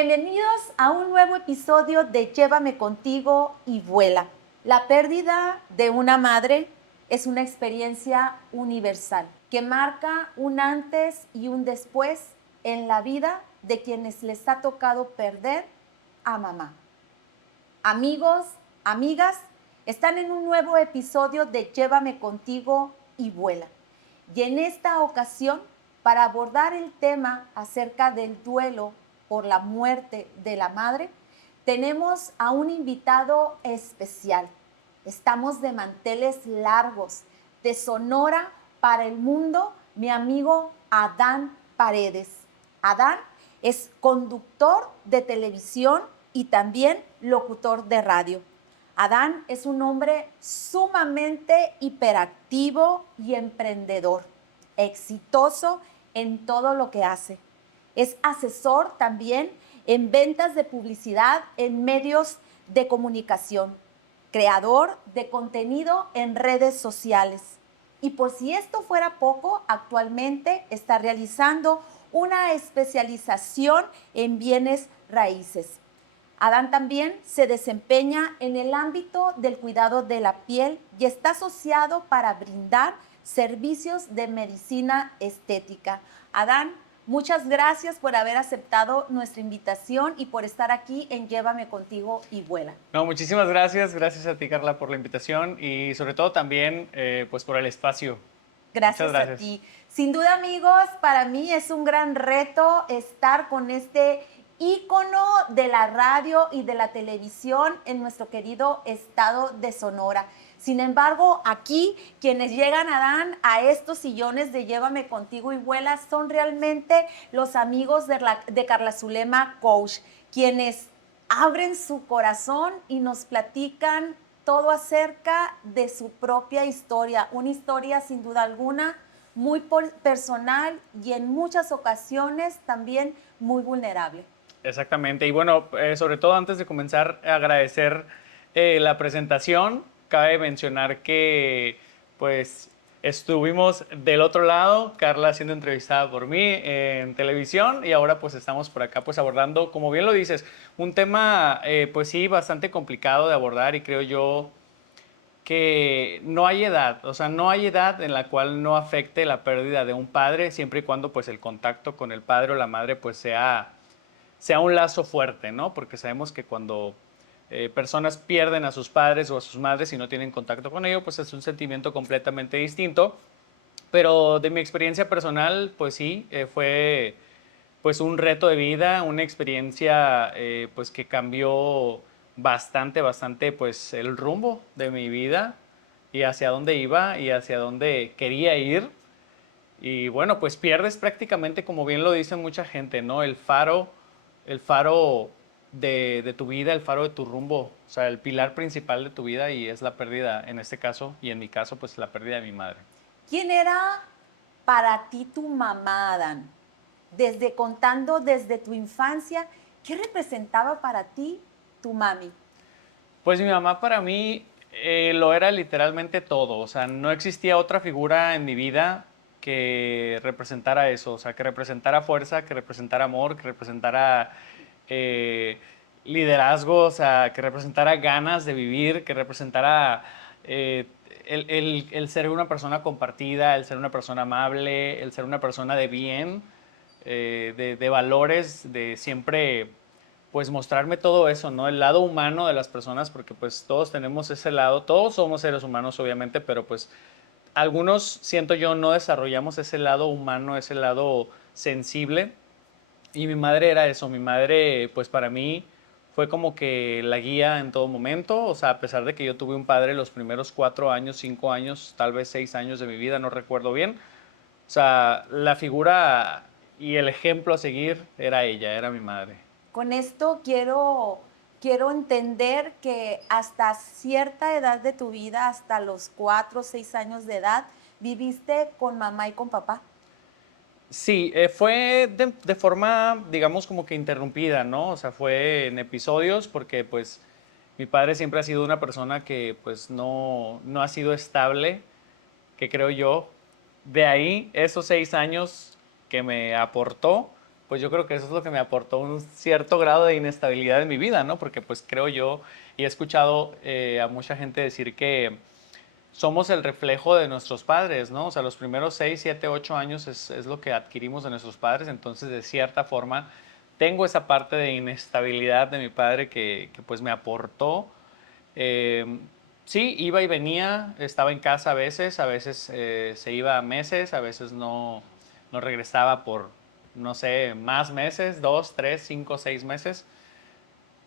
Bienvenidos a un nuevo episodio de Llévame contigo y vuela. La pérdida de una madre es una experiencia universal que marca un antes y un después en la vida de quienes les ha tocado perder a mamá. Amigos, amigas, están en un nuevo episodio de Llévame contigo y vuela. Y en esta ocasión, para abordar el tema acerca del duelo por la muerte de la madre, tenemos a un invitado especial. Estamos de manteles largos, de Sonora para el mundo, mi amigo Adán Paredes. Adán es conductor de televisión y también locutor de radio. Adán es un hombre sumamente hiperactivo y emprendedor, exitoso en todo lo que hace. Es asesor también en ventas de publicidad en medios de comunicación, creador de contenido en redes sociales. Y por si esto fuera poco, actualmente está realizando una especialización en bienes raíces. Adán también se desempeña en el ámbito del cuidado de la piel y está asociado para brindar servicios de medicina estética. Adán, muchas gracias por haber aceptado nuestra invitación y por estar aquí en Llévame contigo y vuela. No, muchísimas gracias. Gracias a ti, Carla, por la invitación y sobre todo también pues por el espacio. Muchas Gracias a gracias. ti. Sin duda, amigos, para mí es un gran reto estar con este ícono de la radio y de la televisión en nuestro querido estado de Sonora. Sin embargo, aquí quienes llegan a estos sillones de Llévame contigo y vuela son realmente los amigos de Carla Zulema Coach, quienes abren su corazón y nos platican todo acerca de su propia historia, una historia sin duda alguna muy personal y en muchas ocasiones también muy vulnerable. Exactamente. Y bueno, sobre todo antes de comenzar, agradecer la presentación. Cabe mencionar que pues estuvimos del otro lado, Carla siendo entrevistada por mí en televisión y ahora pues estamos por acá pues abordando, como bien lo dices, un tema pues sí bastante complicado de abordar y creo yo que no hay edad, o sea, no hay edad en la cual no afecte la pérdida de un padre, siempre y cuando pues el contacto con el padre o la madre pues sea un lazo fuerte, ¿no? Porque sabemos que cuando personas pierden a sus padres o a sus madres y no tienen contacto con ellos, pues es un sentimiento completamente distinto. Pero de mi experiencia personal, pues sí, fue pues un reto de vida, una experiencia pues que cambió bastante pues el rumbo de mi vida y hacia dónde iba y hacia dónde quería ir. Y bueno, pues pierdes prácticamente, como bien lo dice mucha gente, ¿no? El faro de tu vida, el faro de tu rumbo, o sea, el pilar principal de tu vida y es la pérdida, en este caso, y en mi caso, pues la pérdida de mi madre. ¿Quién era para ti tu mamá, Adán? Desde tu infancia, ¿qué representaba para ti tu mami? Pues mi mamá para mí lo era literalmente todo, o sea, no existía otra figura en mi vida que representara eso, o sea, que representara fuerza, que representara amor, que representara eh, liderazgo, o sea, que representara ganas de vivir, que representara eh, el ser una persona compartida, el ser una persona amable, el ser una persona de bien, de valores, de siempre pues mostrarme todo eso, ¿no? El lado humano de las personas, porque pues todos tenemos ese lado, todos somos seres humanos obviamente, pero pues algunos, siento yo, no desarrollamos ese lado humano, ese lado sensible. Y mi madre era eso, mi madre pues para mí fue como que la guía en todo momento, o sea, a pesar de que yo tuve un padre los primeros 4 años, 5 años, tal vez 6 años de mi vida, no recuerdo bien. O sea, la figura y el ejemplo a seguir era ella, era mi madre. Con esto quiero entender que hasta cierta edad de tu vida, hasta los 4 o 6 años de edad, viviste con mamá y con papá. Sí, fue de forma, digamos, como que interrumpida, ¿no? O sea, fue en episodios porque, pues, mi padre siempre ha sido una persona que, pues, no ha sido estable, que creo yo. De ahí, esos 6 años que me aportó, pues yo creo que eso es lo que me aportó un cierto grado de inestabilidad en mi vida, ¿no? Porque pues creo yo, y he escuchado a mucha gente decir que somos el reflejo de nuestros padres, ¿no? O sea, los primeros 6, 7, 8 años es lo que adquirimos de nuestros padres, entonces de cierta forma tengo esa parte de inestabilidad de mi padre que pues me aportó. Eh, sí, iba y venía, estaba en casa a veces se iba a meses, a veces no regresaba por, no sé, más meses, 2, 3, 5, 6 meses.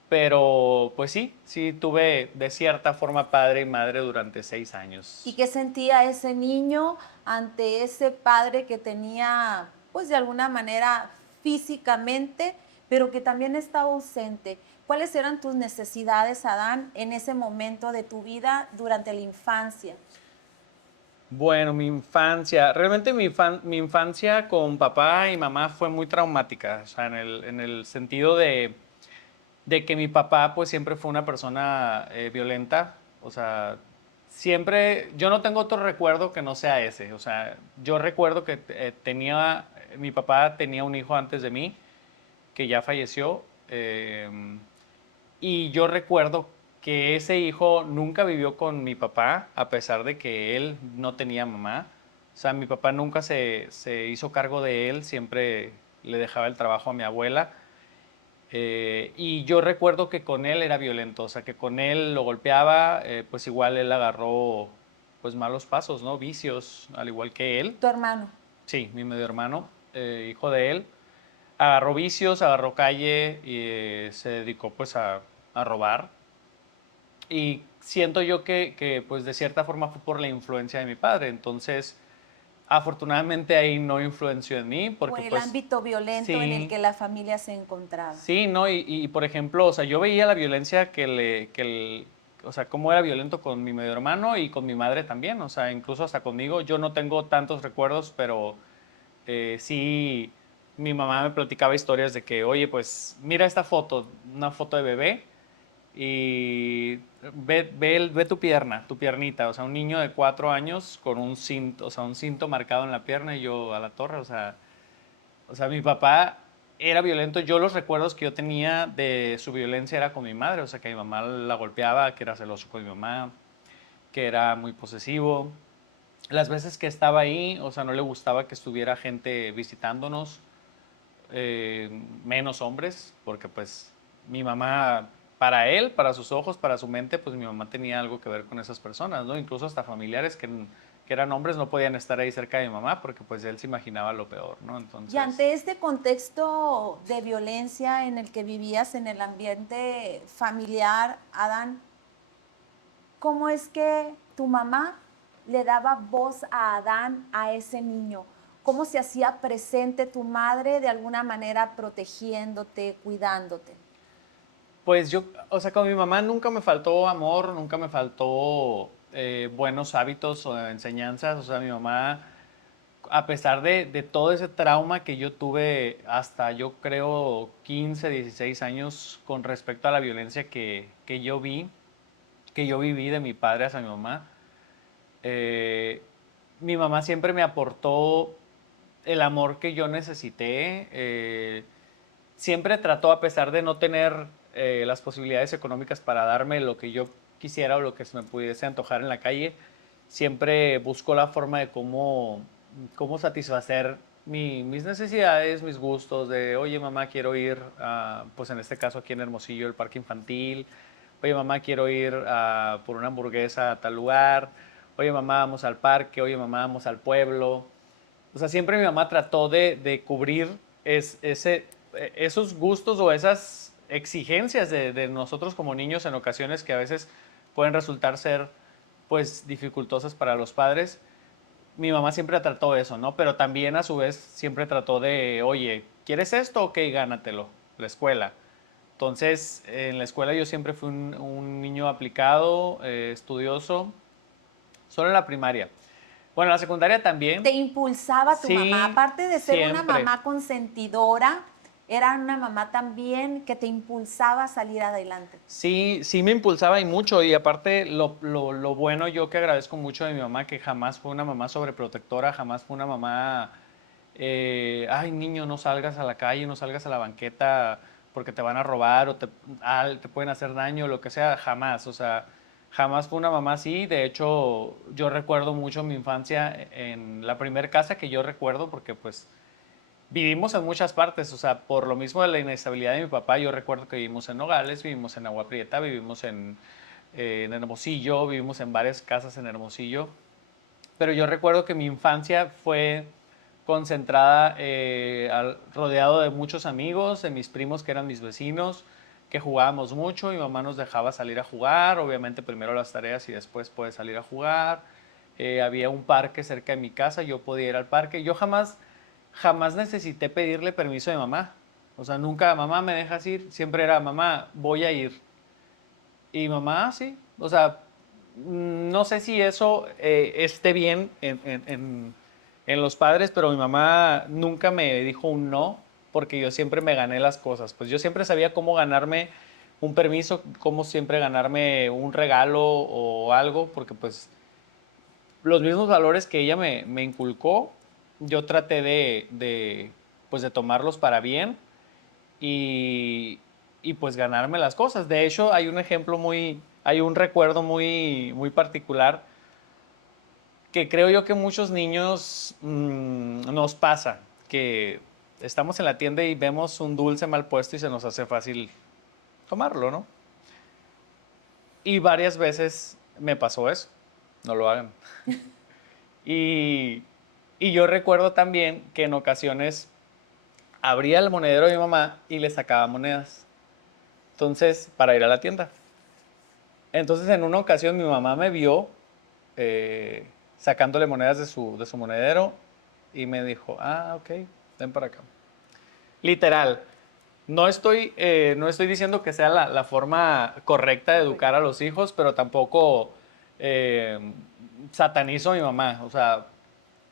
Pero pues sí, sí tuve de cierta forma padre y madre durante 6 ¿Y años. qué sentía ese niño ante ese padre que tenía, pues de alguna manera físicamente, pero que también estaba ausente? ¿Cuáles eran tus necesidades, Adán, en ese momento de tu vida durante la infancia? Bueno, mi infancia, realmente mi infancia con papá y mamá fue muy traumática, o sea, en el sentido de que mi papá pues siempre fue una persona violenta, o sea, siempre, yo no tengo otro recuerdo que no sea ese, o sea, yo recuerdo que mi papá tenía un hijo antes de mí, que ya falleció, y yo recuerdo que ese hijo nunca vivió con mi papá, a pesar de que él no tenía mamá. O sea, mi papá nunca se hizo cargo de él, siempre le dejaba el trabajo a mi abuela. Y yo recuerdo que con él era violento, o sea, que con él lo golpeaba, pues igual él agarró pues malos pasos, ¿no? Vicios, al igual que él. Tu hermano. Sí, mi medio hermano, hijo de él. Agarró vicios, agarró calle y se dedicó pues a robar. Y siento yo pues de cierta forma fue por la influencia de mi padre. Entonces, afortunadamente ahí no influenció en mí Por porque el pues ámbito violento en el sí, que la familia se encontraba. sí, ¿no? Por ejemplo, o sea, yo veía la violencia o sea, cómo era violento con mi medio hermano y con mi madre también, o sea, incluso hasta conmigo. Yo no tengo tantos recuerdos, pero sí, mi mamá me platicaba historias de que, oye, pues mira esta foto, una foto de bebé, y ve tu piernita, o sea, un niño de 4 años con un cinto, o sea, un cinto marcado en la pierna y yo a la torre, o sea, mi papá era violento. Yo los recuerdos que yo tenía de su violencia era con mi madre, o sea, que mi mamá la golpeaba, que era celoso con mi mamá, que era muy posesivo. Las veces que estaba ahí, o sea, no le gustaba que estuviera gente visitándonos, menos hombres, porque pues mi mamá, para él, para sus ojos, para su mente, pues mi mamá tenía algo que ver con esas personas, ¿no? Incluso hasta familiares que eran hombres no podían estar ahí cerca de mi mamá porque pues él se imaginaba lo peor, ¿no? Y Entonces, ante este contexto de violencia en el que vivías en el ambiente familiar, Adán, ¿cómo es que tu mamá le daba voz a Adán, a ese niño? ¿Cómo se hacía presente tu madre de alguna manera protegiéndote, cuidándote? pues yo, o sea, con mi mamá nunca me faltó amor, nunca me faltó buenos hábitos o enseñanzas, o sea, mi mamá, a pesar de todo ese trauma que yo tuve hasta yo creo 15, 16 años con respecto a la violencia que yo vi, que yo viví de mi padre hacia mi mamá, eh, mi mamá siempre me aportó el amor que yo necesité. Siempre trató, a pesar de no tener las posibilidades económicas para darme lo que yo quisiera o lo que se me pudiese antojar en la calle, siempre buscó la forma de cómo satisfacer mis necesidades, mis gustos, de, oye mamá, quiero ir, pues en este caso aquí en Hermosillo, el parque infantil, oye mamá, quiero ir por una hamburguesa a tal lugar, oye mamá, vamos al parque, oye mamá, vamos al pueblo. O sea, siempre mi mamá trató de cubrir esos gustos o esas exigencias de nosotros como niños en ocasiones que a veces pueden resultar ser pues dificultosas para los padres. Mi mamá siempre trató eso, ¿no? Pero también a su vez siempre trató de, oye, ¿quieres esto? Ok, gánatelo, la escuela. Entonces, en la escuela yo siempre fui un niño aplicado, estudioso, solo en la primaria. Bueno, en la secundaria también, Te impulsaba tu mamá, sí, aparte de ser una siempre. mamá consentidora, era una mamá también que te impulsaba a salir adelante. Sí, sí me impulsaba y mucho. Y aparte, lo bueno yo que agradezco mucho de mi mamá, que jamás fue una mamá sobreprotectora, jamás fue una mamá, ay, niño, no salgas a la calle, no salgas a la banqueta porque te van a robar o te pueden hacer daño, lo que sea, jamás, o sea, jamás fue una mamá así. De hecho, yo recuerdo mucho mi infancia en la primer casa que yo recuerdo, porque pues vivimos en muchas partes, o sea, por lo mismo de la inestabilidad de mi papá, yo recuerdo que vivimos en Nogales, vivimos en Agua Prieta, vivimos en Hermosillo, vivimos en varias casas en Hermosillo, pero yo recuerdo que mi infancia fue concentrada, rodeado de muchos amigos, de mis primos que eran mis vecinos, que jugábamos mucho. Mi mamá nos dejaba salir a jugar, obviamente primero las tareas y después puedes salir a jugar. Había un parque cerca de mi casa, yo podía ir al parque. Yo jamás necesité pedirle permiso a mi mamá. O sea, nunca, mamá, ¿me dejas ir? Siempre era, mamá, voy a ir. Y mamá, sí. O sea, no sé si eso esté bien en los padres, pero mi mamá nunca me dijo un no, porque yo siempre me gané las cosas. Pues yo siempre sabía cómo ganarme un permiso, cómo siempre ganarme un regalo o algo, porque pues los mismos valores que ella me inculcó, yo traté pues de tomarlos para bien y, y pues ganarme las cosas. De hecho, hay un recuerdo muy particular que creo yo que muchos niños nos pasa, que estamos en la tienda y vemos un dulce mal puesto y se nos hace fácil tomarlo, ¿no? Y varias veces me pasó eso, no lo hagan. Y, y yo recuerdo también que en ocasiones abría el monedero de mi mamá y le sacaba monedas. Entonces, para ir a la tienda. Entonces, en una ocasión mi mamá me vio eh, sacándole monedas de su monedero y me dijo, ah, ok, ven para acá. Literal, no estoy diciendo que sea la forma correcta de educar a los hijos, pero tampoco eh, satanizo a mi mamá. O sea,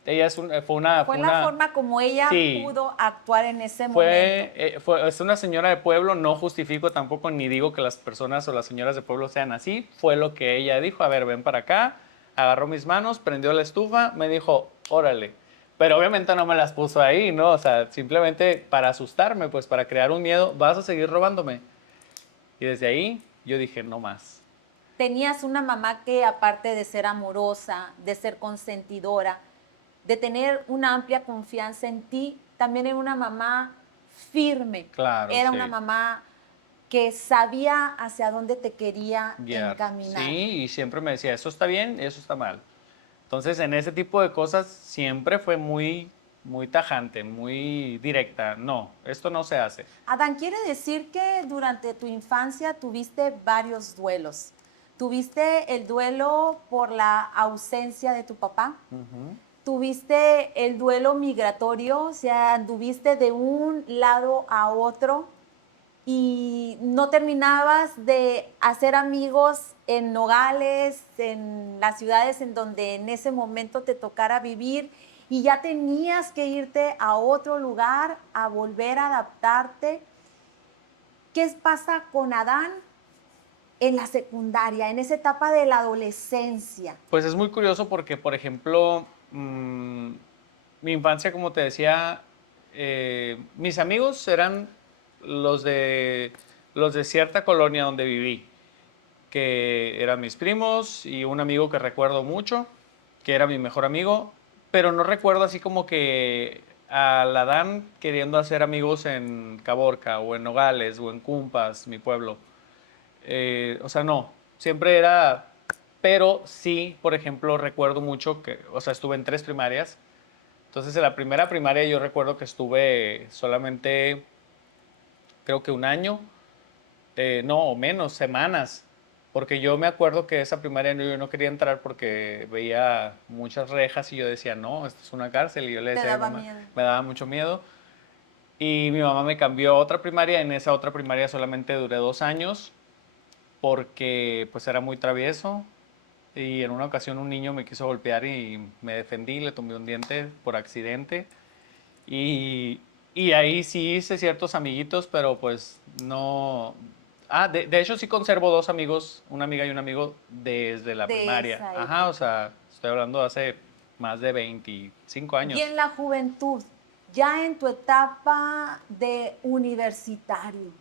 ella Fue fue la una, forma como ella sí, pudo actuar en ese momento. es una señora de pueblo, no justifico tampoco ni digo que las personas o las señoras de pueblo sean así, fue lo que ella dijo, a ver, ven para acá, agarró mis manos, prendió la estufa, me dijo, órale, pero obviamente no me las puso ahí, ¿no? O sea, simplemente para asustarme, pues para crear un miedo, vas a seguir robándome. Y desde ahí yo dije, no más. Tenías una mamá que, aparte de ser amorosa, de ser consentidora, de tener una amplia confianza en ti, también era una mamá firme. Claro, Era una sí. mamá que sabía hacia dónde te quería Guiar. encaminar. Sí, y siempre me decía, eso está bien, eso está mal. Entonces, en ese tipo de cosas siempre fue muy tajante, muy directa. No, esto no se hace. Adán, quiere decir que durante tu infancia tuviste varios duelos. Tuviste el duelo por la ausencia de tu papá, tuviste el duelo migratorio, o sea, anduviste de un lado a otro y no terminabas de hacer amigos en Nogales, en las ciudades en donde en ese momento te tocara vivir, y ya tenías que irte a otro lugar a volver a adaptarte. ¿Qué pasa con Adán en la secundaria, en esa etapa de la adolescencia? Pues es muy curioso porque, por ejemplo, mi infancia, como te decía, mis amigos eran los de, los de cierta colonia donde viví, que eran mis primos y un amigo que recuerdo mucho, que era mi mejor amigo, pero no recuerdo así como que a la Dan queriendo hacer amigos en Caborca o en Nogales o en Cumpas, mi pueblo. O sea, no, siempre era, pero sí, por ejemplo, recuerdo mucho que, o sea, estuve en 3 primarias. Entonces, en la primera primaria yo recuerdo que estuve solamente, creo que un año, no, o menos, semanas, porque yo me acuerdo que esa primaria yo no quería entrar porque veía muchas rejas y yo decía, no, esto es una cárcel. Y yo le Te decía a mi daba mamá, miedo. me daba mucho miedo. Y mi mamá me cambió a otra primaria. En esa otra primaria solamente duré 2 años porque pues era muy travieso. Y en una ocasión un niño me quiso golpear y me defendí, le tomé un diente por accidente. Y, y ahí sí hice ciertos amiguitos, pero pues no... Ah, de hecho sí conservo 2 amigos, una amiga y un amigo desde la De primaria. esa Ajá, o época. sea, estoy hablando de hace más de 25 Y años. en la juventud, ya en tu etapa de universitario,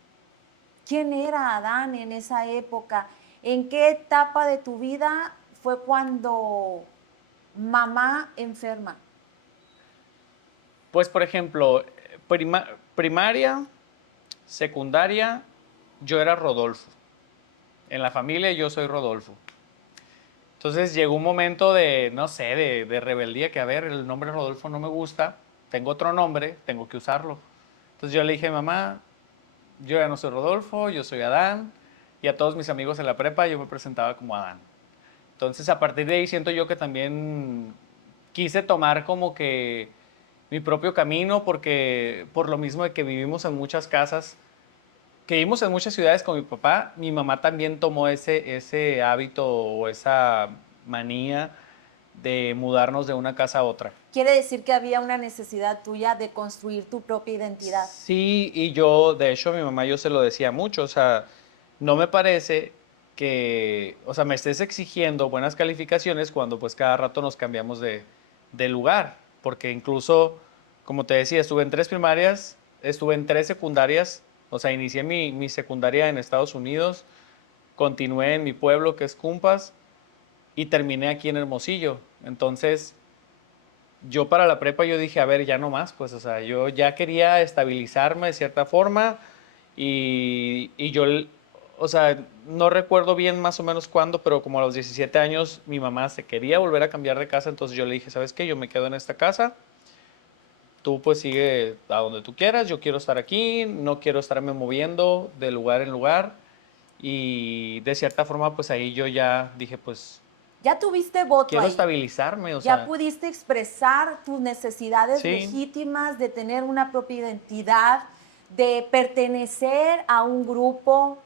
¿quién era Adán en esa época? ¿En qué etapa de tu vida fue cuando mamá enferma? Pues, por ejemplo, primaria, secundaria, yo era Rodolfo. En la familia yo soy Rodolfo. Entonces llegó un momento de, no sé, de rebeldía, que a ver, el nombre Rodolfo no me gusta, tengo otro nombre, tengo que usarlo. Entonces yo le dije, mamá, yo ya no soy Rodolfo, yo soy Adán, y a todos mis amigos en la prepa yo me presentaba como Adán. Entonces a partir de ahí siento yo que también quise tomar como que mi propio camino, porque por lo mismo de que vivimos en muchas casas, que vivimos en muchas ciudades con mi papá, mi mamá también tomó ese hábito o esa manía de mudarnos de una casa a otra. Quiere decir que había una necesidad tuya de construir tu propia identidad. Sí, y yo, de hecho, a mi mamá yo se lo decía mucho, o sea, no me parece que, o sea, me estés exigiendo buenas calificaciones cuando pues cada rato nos cambiamos de lugar, porque incluso, como te decía, estuve en 3 primarias, estuve en 3 secundarias, o sea, inicié mi secundaria en Estados Unidos, continué en mi pueblo que es Cumpas y terminé aquí en Hermosillo. Entonces, yo para la prepa yo dije, a ver, ya no más, pues, o sea, yo ya quería estabilizarme de cierta forma y yo, o sea, no recuerdo bien más o menos cuándo, pero como a los 17 años mi mamá se quería volver a cambiar de casa, entonces yo le dije, ¿sabes qué? Yo me quedo en esta casa, tú pues sigue a donde tú quieras, yo quiero estar aquí, no quiero estarme moviendo de lugar en lugar y de cierta forma pues ahí yo ya dije, pues Ya tuviste voto quiero ahí. estabilizarme, o Ya sea, pudiste expresar tus necesidades sí. legítimas de tener una propia identidad, de pertenecer a un grupo,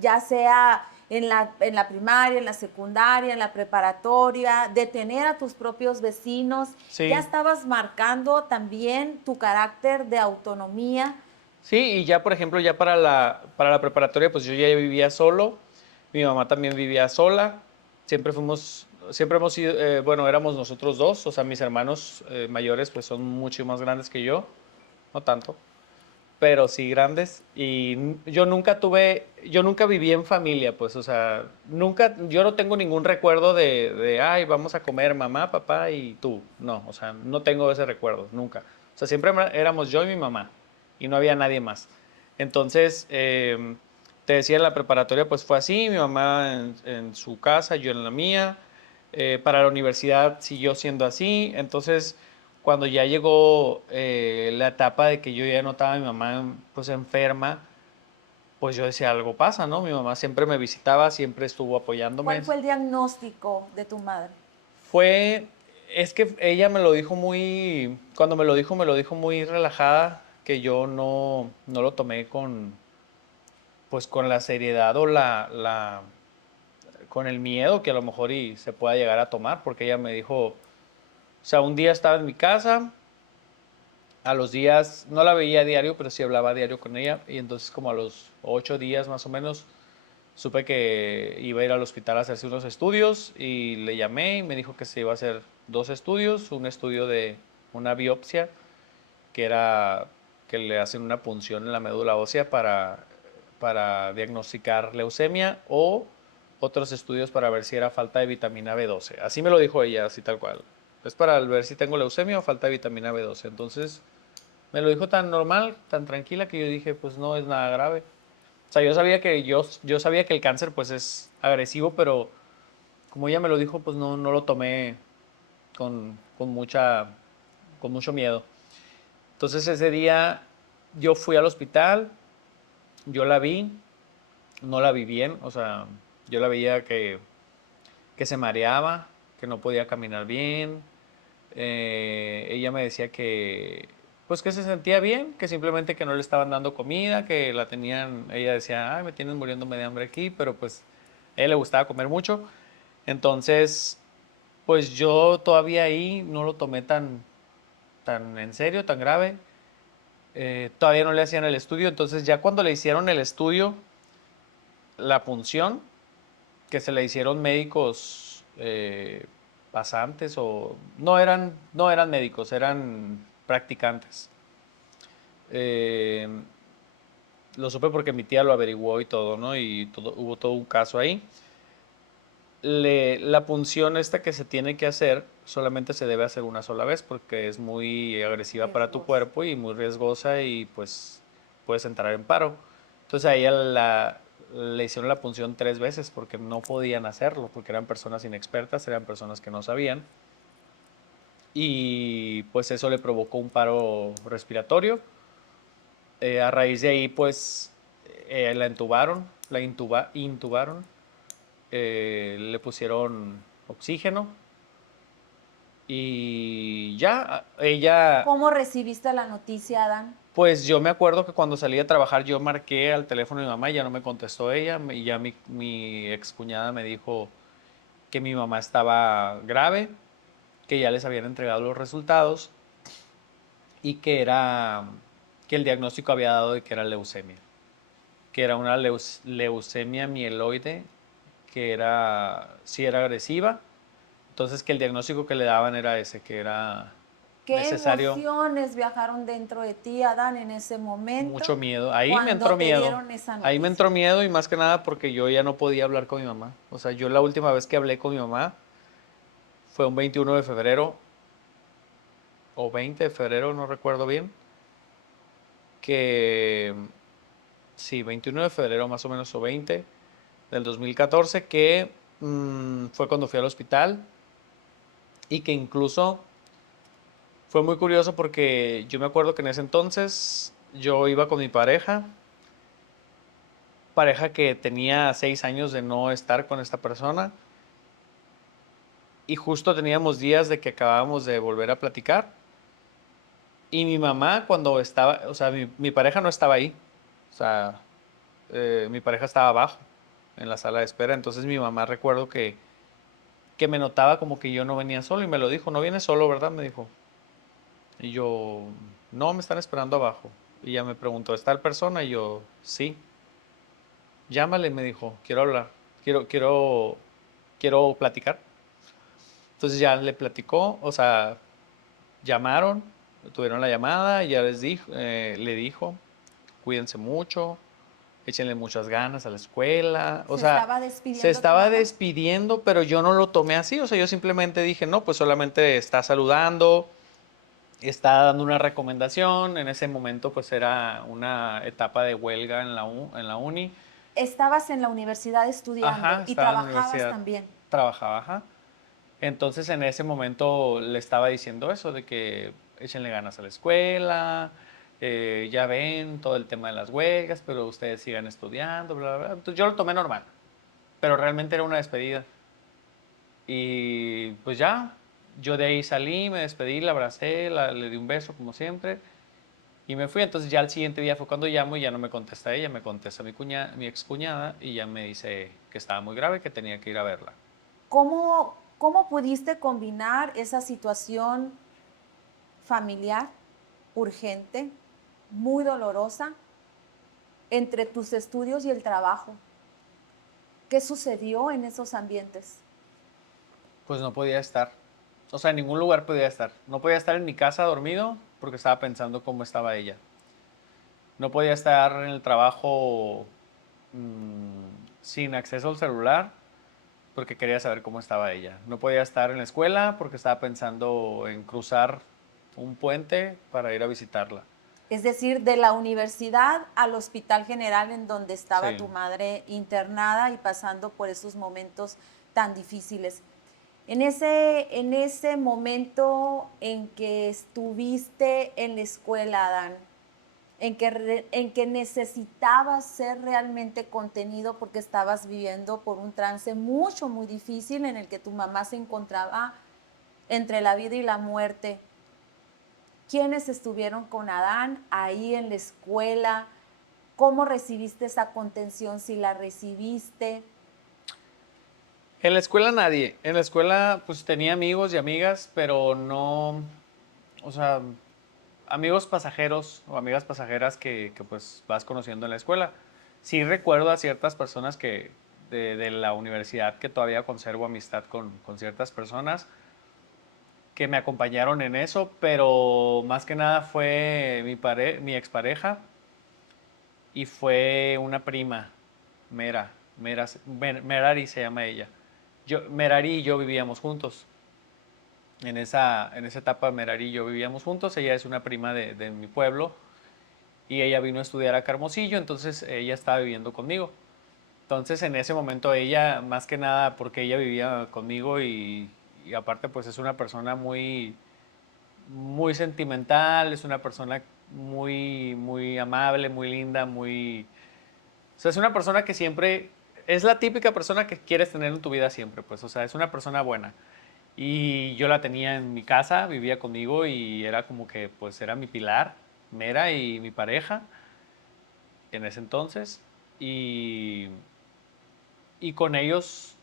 ya sea en la primaria, en la secundaria, en la preparatoria, de tener a tus propios vecinos. Ya Sí, estabas marcando también tu carácter de autonomía. sí, y ya por ejemplo, ya para la preparatoria, pues yo ya vivía solo, mi mamá también vivía sola, siempre hemos sido, bueno, éramos nosotros dos, o sea, mis hermanos mayores pues son mucho más grandes que yo, no tanto, pero sí grandes, y yo nunca viví en familia, pues, o sea, nunca, yo no tengo ningún recuerdo ay, vamos a comer mamá, papá y tú, no, o sea, no tengo ese recuerdo, nunca. O sea, siempre éramos yo y mi mamá, y no había nadie más. Entonces, te decía, en la preparatoria pues fue así, mi mamá en su casa, yo en la mía, para la universidad siguió siendo así, entonces cuando ya llegó la etapa de que yo ya notaba a mi mamá pues enferma, pues yo decía, algo pasa, ¿no? Mi mamá siempre me visitaba, siempre estuvo apoyándome. ¿Cuál fue el diagnóstico de tu madre? Fue, es que ella me lo dijo cuando me lo dijo muy relajada, que yo no lo tomé pues con la seriedad o con el miedo que a lo mejor y se pueda llegar a tomar, porque ella me dijo, o sea, un día estaba en mi casa, a los días, no la veía a diario, pero sí hablaba a diario con ella. Y entonces como a los 8 días más o menos, supe que iba a ir al hospital a hacerse unos estudios y le llamé y me dijo que se iba a hacer 2 estudios, un estudio de una biopsia, que era que le hacen una punción en la médula ósea para diagnosticar leucemia o otros estudios para ver si era falta de vitamina B12. Así me lo dijo ella, así tal cual. Es para ver si tengo leucemia o falta de vitamina B12. Entonces, me lo dijo tan normal, tan tranquila que yo dije, pues no es nada grave. O sea, yo sabía que el cáncer pues es agresivo, pero como ella me lo dijo, pues no lo tomé con mucho miedo. Entonces ese día yo fui al hospital, yo la vi, no la vi bien, o sea, yo la veía que se mareaba, que no podía caminar bien. Ella me decía pues que se sentía bien, que simplemente que no le estaban dando comida, que la tenían, ella decía, ay, me tienen muriéndome de hambre aquí, pero pues a ella le gustaba comer mucho. Entonces, pues yo todavía ahí no lo tomé tan en serio, tan grave. Todavía no le hacían el estudio, entonces ya cuando le hicieron el estudio, la punción, que se le hicieron médicos pasantes o no eran médicos, eran practicantes. Eh, lo supe porque mi tía lo averiguó y todo, ¿no? Y hubo todo un caso ahí. La punción esta que se tiene que hacer solamente se debe hacer una sola vez porque es muy agresiva para tu Riesgoso. cuerpo y muy riesgosa y pues puedes entrar en paro. Entonces a ella le hicieron la punción 3 veces porque no podían hacerlo, porque eran personas inexpertas, eran personas que no sabían. Y pues eso le provocó un paro respiratorio. A raíz de ahí pues la entubaron, intubaron, le pusieron oxígeno y ya, ella, ¿Cómo recibiste la noticia, Adán? pues yo me acuerdo que cuando salí a trabajar yo marqué al teléfono de mi mamá y ya no me contestó ella, y ya mi excuñada me dijo que mi mamá estaba grave, que ya les habían entregado los resultados y que el diagnóstico había dado de que era leucemia, que era una leucemia mieloide, que sí era agresiva, entonces que el diagnóstico que le daban era ese, que era ¿Qué necesario. emociones viajaron dentro de ti, Adán, en ese Mucho momento miedo. Ahí me entró cuando te miedo. dieron esa Ahí me noticia? entró miedo y más que nada porque yo ya no podía hablar con mi mamá. O sea, yo la última vez que hablé con mi mamá fue un 21 de febrero o 20 de febrero, no recuerdo bien. Que sí, 21 de febrero más o menos o 20 del 2014, que fue cuando fui al hospital y que incluso fue muy curioso porque yo me acuerdo que en ese entonces yo iba con mi pareja que tenía 6 años de no estar con esta persona y justo teníamos días de que acabábamos de volver a platicar y mi mamá cuando estaba, o sea, mi pareja no estaba ahí, o sea, mi pareja estaba abajo en la sala de espera, entonces mi mamá recuerdo que me notaba como que yo no venía solo y me lo dijo, no vienes solo, ¿verdad? Me dijo. Y yo, no, me están esperando abajo. Y ella me preguntó, ¿está el persona? Y yo, sí. Llámale, me dijo, quiero hablar, quiero platicar. Entonces ya le platicó, o sea, llamaron, tuvieron la llamada, y ya le dijo, cuídense mucho, échenle muchas ganas a la escuela. O ¿Se sea, estaba se despidiendo tu estaba mamá? despidiendo, pero yo no lo tomé así. O sea, yo simplemente dije, no, pues solamente está saludando, está dando una recomendación. En ese momento, pues era una etapa de huelga en la uni. Estabas en la universidad estudiando Ajá, y estaba en la trabajabas universidad, también. trabajaba, ajá. Entonces en ese momento le estaba diciendo eso, de que échenle ganas a la escuela, ya ven todo el tema de las huelgas, pero ustedes sigan estudiando, bla, bla, bla. Entonces yo lo tomé normal, pero realmente era una despedida. Y pues ya, yo de ahí salí, me despedí, la abracé, le di un beso como siempre y me fui. Entonces ya el siguiente día fue cuando llamo y ya no me contesta ella, me contesta mi ex cuñada y ya me dice que estaba muy grave, que tenía que ir a verla. ¿Cómo pudiste combinar esa situación familiar, urgente, muy dolorosa, entre tus estudios y el trabajo? ¿Qué sucedió en esos ambientes? Pues no podía estar. O sea, en ningún lugar podía estar. No podía estar en mi casa dormido porque estaba pensando cómo estaba ella. No podía estar en el trabajo sin acceso al celular porque quería saber cómo estaba ella. No podía estar en la escuela porque estaba pensando en cruzar un puente para ir a visitarla. Es decir, de la universidad al hospital general en donde estaba Sí. tu madre internada y pasando por esos momentos tan difíciles. En ese momento en que estuviste en la escuela, Adán, en que necesitabas ser realmente contenido porque estabas viviendo por un trance mucho, muy difícil en el que tu mamá se encontraba entre la vida y la muerte. ¿Quiénes estuvieron con Adán ahí en la escuela? ¿Cómo recibiste esa contención? Si la recibiste. En la escuela nadie. En la escuela pues tenía amigos y amigas, pero no, o sea, amigos pasajeros o amigas pasajeras que pues vas conociendo en la escuela. Sí recuerdo a ciertas personas de la universidad que todavía conservo amistad con ciertas personas que me acompañaron en eso, pero más que nada fue mi expareja y fue una prima, Merari se llama ella. Merari y yo vivíamos juntos. En esa etapa Merari y yo vivíamos juntos. Ella es una prima de mi pueblo y ella vino a estudiar a Hermosillo, entonces ella estaba viviendo conmigo. Entonces en ese momento ella, más que nada porque ella vivía conmigo y aparte pues es una persona muy, muy sentimental, es una persona muy, muy amable, muy linda, muy... O sea, es una persona que siempre... Es la típica persona que quieres tener en tu vida siempre, pues, o sea, es una persona buena. Y yo la tenía en mi casa, vivía conmigo y era como que, pues, era mi pilar, Mera y mi pareja en ese entonces. Y, y con ellos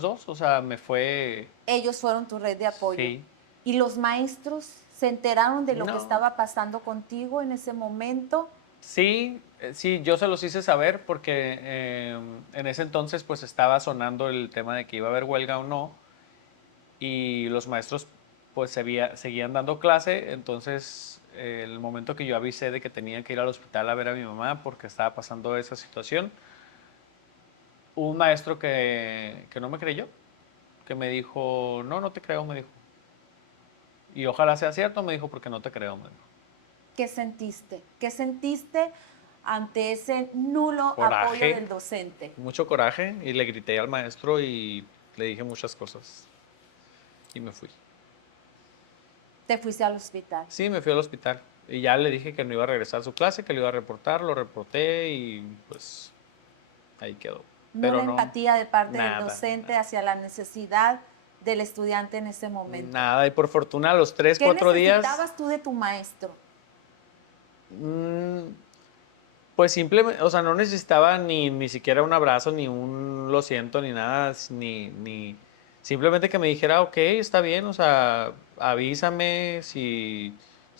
dos, o sea, me fue... Ellos fueron tu red de apoyo. Sí. ¿Y los maestros se enteraron de lo que No. estaba pasando contigo en ese momento? Sí, sí, yo se los hice saber porque en ese entonces pues estaba sonando el tema de que iba a haber huelga o no y los maestros pues seguían dando clase, entonces el momento que yo avisé de que tenía que ir al hospital a ver a mi mamá porque estaba pasando esa situación, hubo un maestro que no me creyó, que me dijo, no, no te creo, me dijo. Y ojalá sea cierto, me dijo, porque no te creo, me dijo. ¿Qué sentiste? ¿Qué sentiste ante ese nulo apoyo Coraje, del docente? mucho coraje, y le grité al maestro y le dije muchas cosas y me fui. Te fuiste al hospital. Sí, me fui al hospital y ya le dije que no iba a regresar a su clase, que lo iba a reportar, lo reporté y pues ahí quedó. No Pero la no, empatía de parte del nada, docente nada, hacia la necesidad del estudiante en ese momento. nada. Y por fortuna a los 3, ¿Qué 4 días, necesitabas tú de tu maestro? mm, pues simplemente, o sea, no necesitaba ni siquiera un abrazo, ni un lo siento, ni nada, simplemente que me dijera, ok, está bien, o sea, avísame si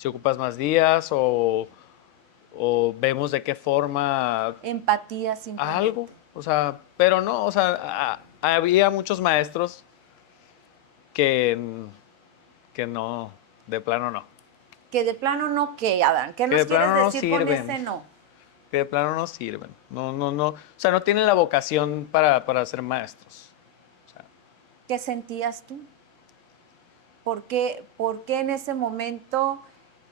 ocupas más días o vemos de qué forma Empatía simplemente. algo, o sea, pero no, o sea, había muchos maestros que, que no, de plano no, Que de plano no, ¿qué, Adán? ¿Qué que nos de quieres plano no decir con sirven, ese no? que de plano no sirven, no, no, no, o sea, no tienen la vocación para ser maestros. O sea, ¿Qué sentías tú? Por qué en ese momento,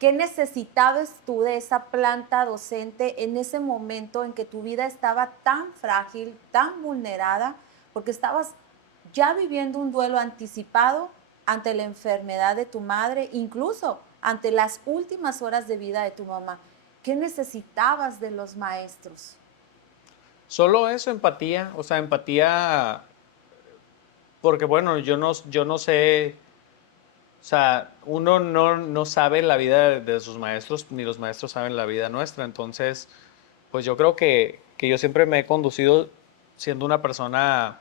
qué necesitabas tú de esa planta docente en ese momento en que tu vida estaba tan frágil, tan vulnerada, porque estabas ya viviendo un duelo anticipado ante la enfermedad de tu madre, incluso ante las últimas horas de vida de tu mamá? ¿Qué necesitabas de los maestros? solo eso, empatía, o sea, empatía, porque bueno, yo no sé, o sea, uno no sabe la vida de sus maestros, ni los maestros saben la vida nuestra, entonces, pues yo creo que yo siempre me he conducido siendo una persona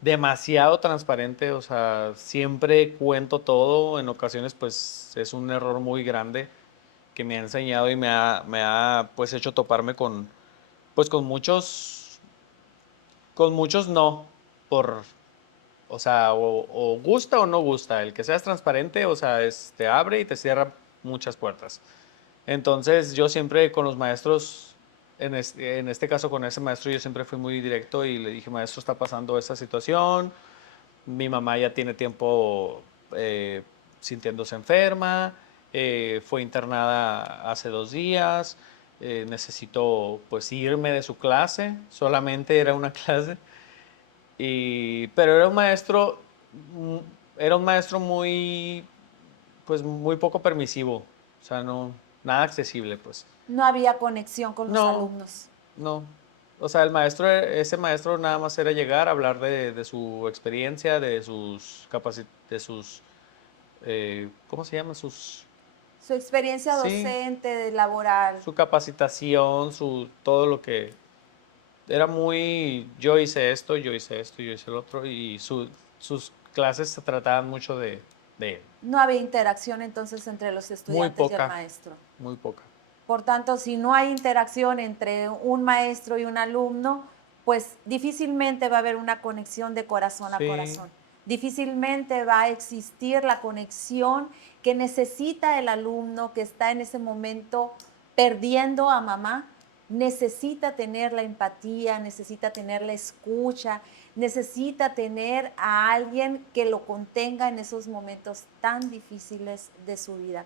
demasiado transparente, o sea, siempre cuento todo, en ocasiones pues es un error muy grande que me ha enseñado y me ha pues hecho toparme pues con muchos no, por, o sea, o gusta o no gusta, el que seas transparente, o sea, te abre y te cierra muchas puertas. Entonces yo siempre con los maestros, en este caso con ese maestro, yo siempre fui muy directo y le dije, maestro, está pasando esta situación, mi mamá ya tiene tiempo sintiéndose enferma, fue internada hace 2 días, necesito pues irme de su clase, solamente era una clase, pero mm, era un maestro muy, pues muy poco permisivo, o sea, no, nada accesible, pues. No había conexión con los No, alumnos. no. O sea, ese maestro nada más era llegar a hablar de su experiencia, ¿cómo se llama? Su experiencia Sí, docente, de laboral. su capacitación, todo lo que era muy, yo hice esto, yo hice esto, yo hice el otro, y sus clases se trataban mucho de él. No había interacción entonces entre los Muy estudiantes y el poca, maestro. muy poca. Por tanto, si no hay interacción entre un maestro y un alumno, pues difícilmente va a haber una conexión de corazón a Sí, corazón. Difícilmente va a existir la conexión que necesita el alumno que está en ese momento perdiendo a mamá. Necesita tener la empatía, necesita tener la escucha, necesita tener a alguien que lo contenga en esos momentos tan difíciles de su vida.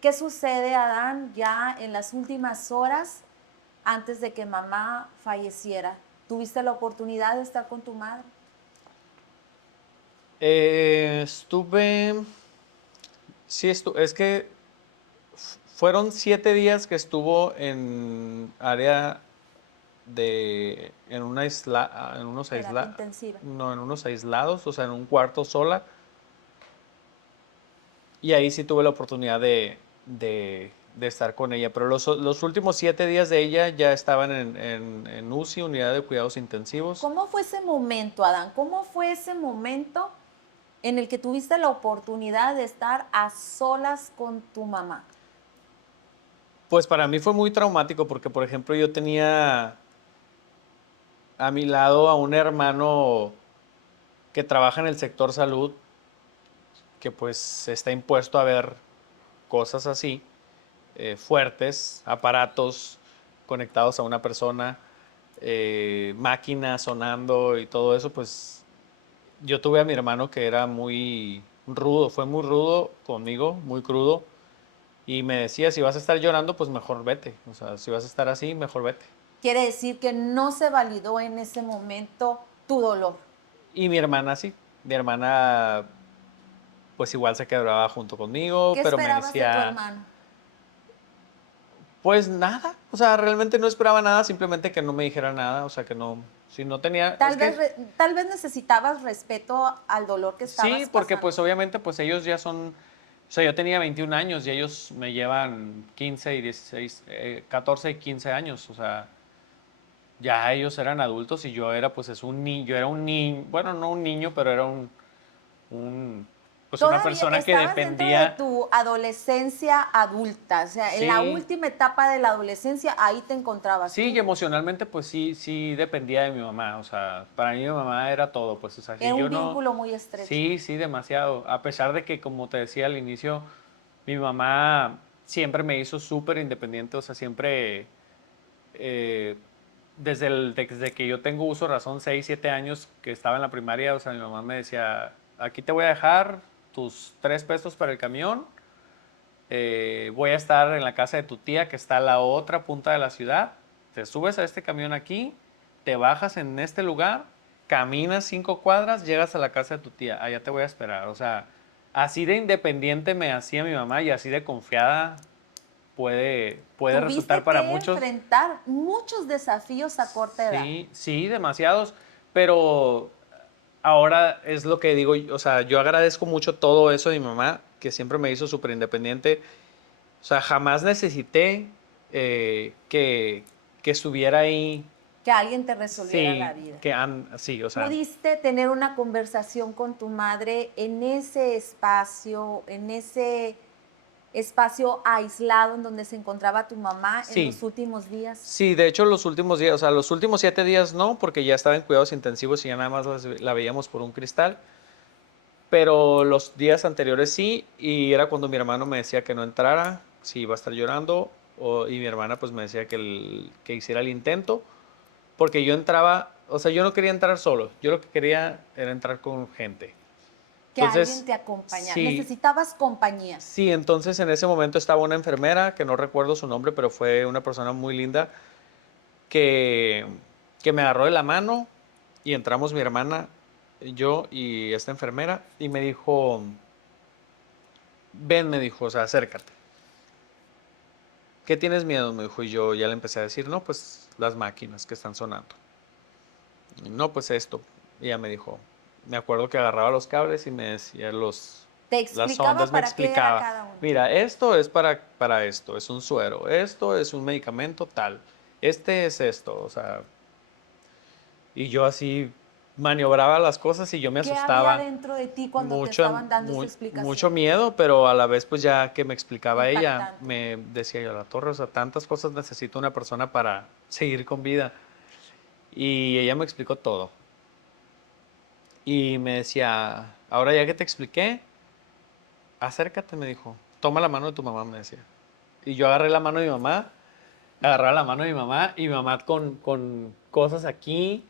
¿Qué sucede, Adán, ya en las últimas horas antes de que mamá falleciera? ¿Tuviste la oportunidad de estar con tu madre? Estuve, sí, es que fueron 7 días que estuvo en área en una en unos Terapia intensiva. no, en unos aislados, o sea, en un cuarto sola. Y ahí sí tuve la oportunidad de estar con ella. Pero los últimos 7 días de ella ya estaban en UCI, unidad de cuidados intensivos. ¿Cómo fue ese momento, Adán? ¿Cómo fue ese momento en el que tuviste la oportunidad de estar a solas con tu mamá? Pues para mí fue muy traumático porque, por ejemplo, yo tenía a mi lado a un hermano que trabaja en el sector salud, que pues está impuesto a ver cosas así, fuertes, aparatos conectados a una persona, máquinas sonando y todo eso. Pues yo tuve a mi hermano que era muy rudo, fue muy rudo conmigo, muy crudo, y me decía, si vas a estar llorando, pues mejor vete, o sea, si vas a estar así, mejor vete. Quiere decir que no se validó en ese momento tu dolor. Y mi hermana sí, mi hermana pues igual se quebraba junto conmigo, ¿Qué pero me esperabas de tu decía, hermano? pues nada, o sea, realmente no esperaba nada, simplemente que no me dijera nada, o sea, que no, si no tenía, es que Tal vez necesitabas respeto al dolor que sí, estabas porque pasando. pues obviamente pues ellos ya son, o sea, yo tenía 21 años y ellos me llevan 15 y 16, 14 y 15 años, o sea, ya ellos eran adultos y yo era pues es un niño, yo era un niño, bueno, no un niño, pero era un pues una Todavía persona que estabas dentro de dependía. tu adolescencia adulta, o sea, en la Sí, última etapa de la adolescencia, ahí te encontrabas sí, y tú. emocionalmente pues sí, sí dependía de mi mamá, o sea, para mí mi mamá era todo, pues, o sea, si Era un yo no, vínculo muy estrecho. sí, sí, demasiado, a pesar de que como te decía al inicio, mi mamá siempre me hizo súper independiente, o sea, siempre, eh, desde que yo tengo uso de razón, 6 7 años que estaba en la primaria, o sea, mi mamá me decía, aquí te voy a dejar tus 3 pesos para el camión, voy a estar en la casa de tu tía que está a la otra punta de la ciudad, te subes a este camión aquí, te bajas en este lugar, caminas 5 cuadras, llegas a la casa de tu tía, allá te voy a esperar. O sea, así de independiente me hacía mi mamá y así de confiada puede resultar Tuviste para que muchos. enfrentar muchos desafíos a corta edad. Sí, sí, demasiados, pero ahora es lo que digo, o sea, yo agradezco mucho todo eso de mi mamá, que siempre me hizo súper independiente. O sea, jamás necesité que estuviera ahí. Que alguien te resolviera la Sí, vida. sí, o sea, ¿Pudiste tener una conversación con tu madre en ese espacio aislado en donde se encontraba tu mamá en sí. los últimos días? Sí, de hecho los últimos días, o sea, los últimos 7 días no, porque ya estaba en cuidados intensivos y ya nada más la veíamos por un cristal. Pero los días anteriores sí, y era cuando mi hermano me decía que no entrara, si iba a estar llorando, y mi hermana pues me decía que hiciera el intento. Porque yo entraba, o sea, yo no quería entrar solo, yo lo que quería era entrar con gente. Que alguien Entonces, te acompañara. sí, Necesitabas compañía. sí, entonces en ese momento estaba una enfermera, que no recuerdo su nombre, pero fue una persona muy linda, que, que me agarró de la mano y entramos mi hermana, yo y esta enfermera, y me dijo, ven, me dijo, o sea, acércate. ¿Qué tienes miedo? Me dijo, y yo ya le empecé a decir, no, pues las máquinas que están sonando. No, pues esto. Y ella me dijo, me acuerdo que agarraba los cables y me decía Te las explicaba ondas, me para qué era explicaba, cada uno. mira, esto es para esto, es un suero, esto es un medicamento tal, este es esto, o sea, y yo así maniobraba las cosas y yo me ¿Qué había asustaba, dentro de ti cuando te mucho, estaban dando esa mucho explicación? miedo, pero a la vez pues ya que me explicaba ella, Impactante. me decía yo, la torre, o sea, tantas cosas necesita una persona para seguir con vida. Y ella me explicó todo. Y me decía, ahora ya que te expliqué, acércate, me dijo. Toma la mano de tu mamá, me decía. Y yo agarré la mano de mi mamá, agarraba la mano de mi mamá y mi mamá con cosas aquí.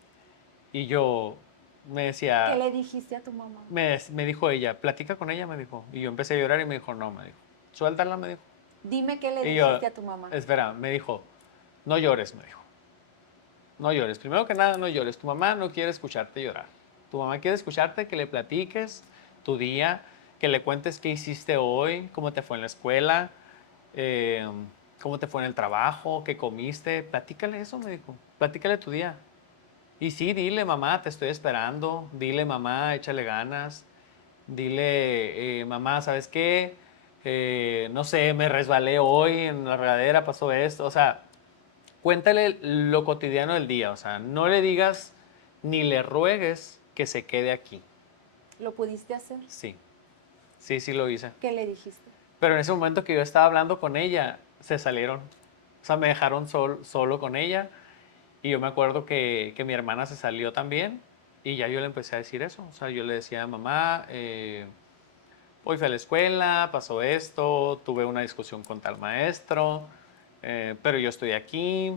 Y yo me ¿Qué decía, le dijiste a tu mamá? me dijo ella, platica con ella, me dijo. Y yo empecé a llorar y me dijo, no, me dijo, suéltala, me dijo. Dime qué le Y yo, dijiste a tu mamá. espera, me dijo, no llores, me dijo. No llores. Primero que nada, no llores. Tu mamá no quiere escucharte llorar. Tu mamá quiere escucharte que le platiques tu día, que le cuentes qué hiciste hoy, cómo te fue en la escuela, eh, cómo te fue en el trabajo, qué comiste. Platícale eso, me dijo. Platícale tu día. Y sí, dile, mamá, te estoy esperando. Dile, mamá, échale ganas. Dile, mamá, ¿sabes qué? No sé, me resbalé hoy en la regadera, pasó esto. O sea, cuéntale lo cotidiano del día. O sea, no le digas ni le ruegues que se quede aquí. ¿Lo pudiste hacer? Sí, sí, sí lo hice. ¿Qué le dijiste? Pero en ese momento que yo estaba hablando con ella, se salieron. O sea, me dejaron solo con ella. Y yo me acuerdo que mi hermana se salió también. Y ya yo le empecé a decir eso. O sea, yo le decía, mamá, hoy fui a la escuela, pasó esto, tuve una discusión con tal maestro, pero yo estoy aquí,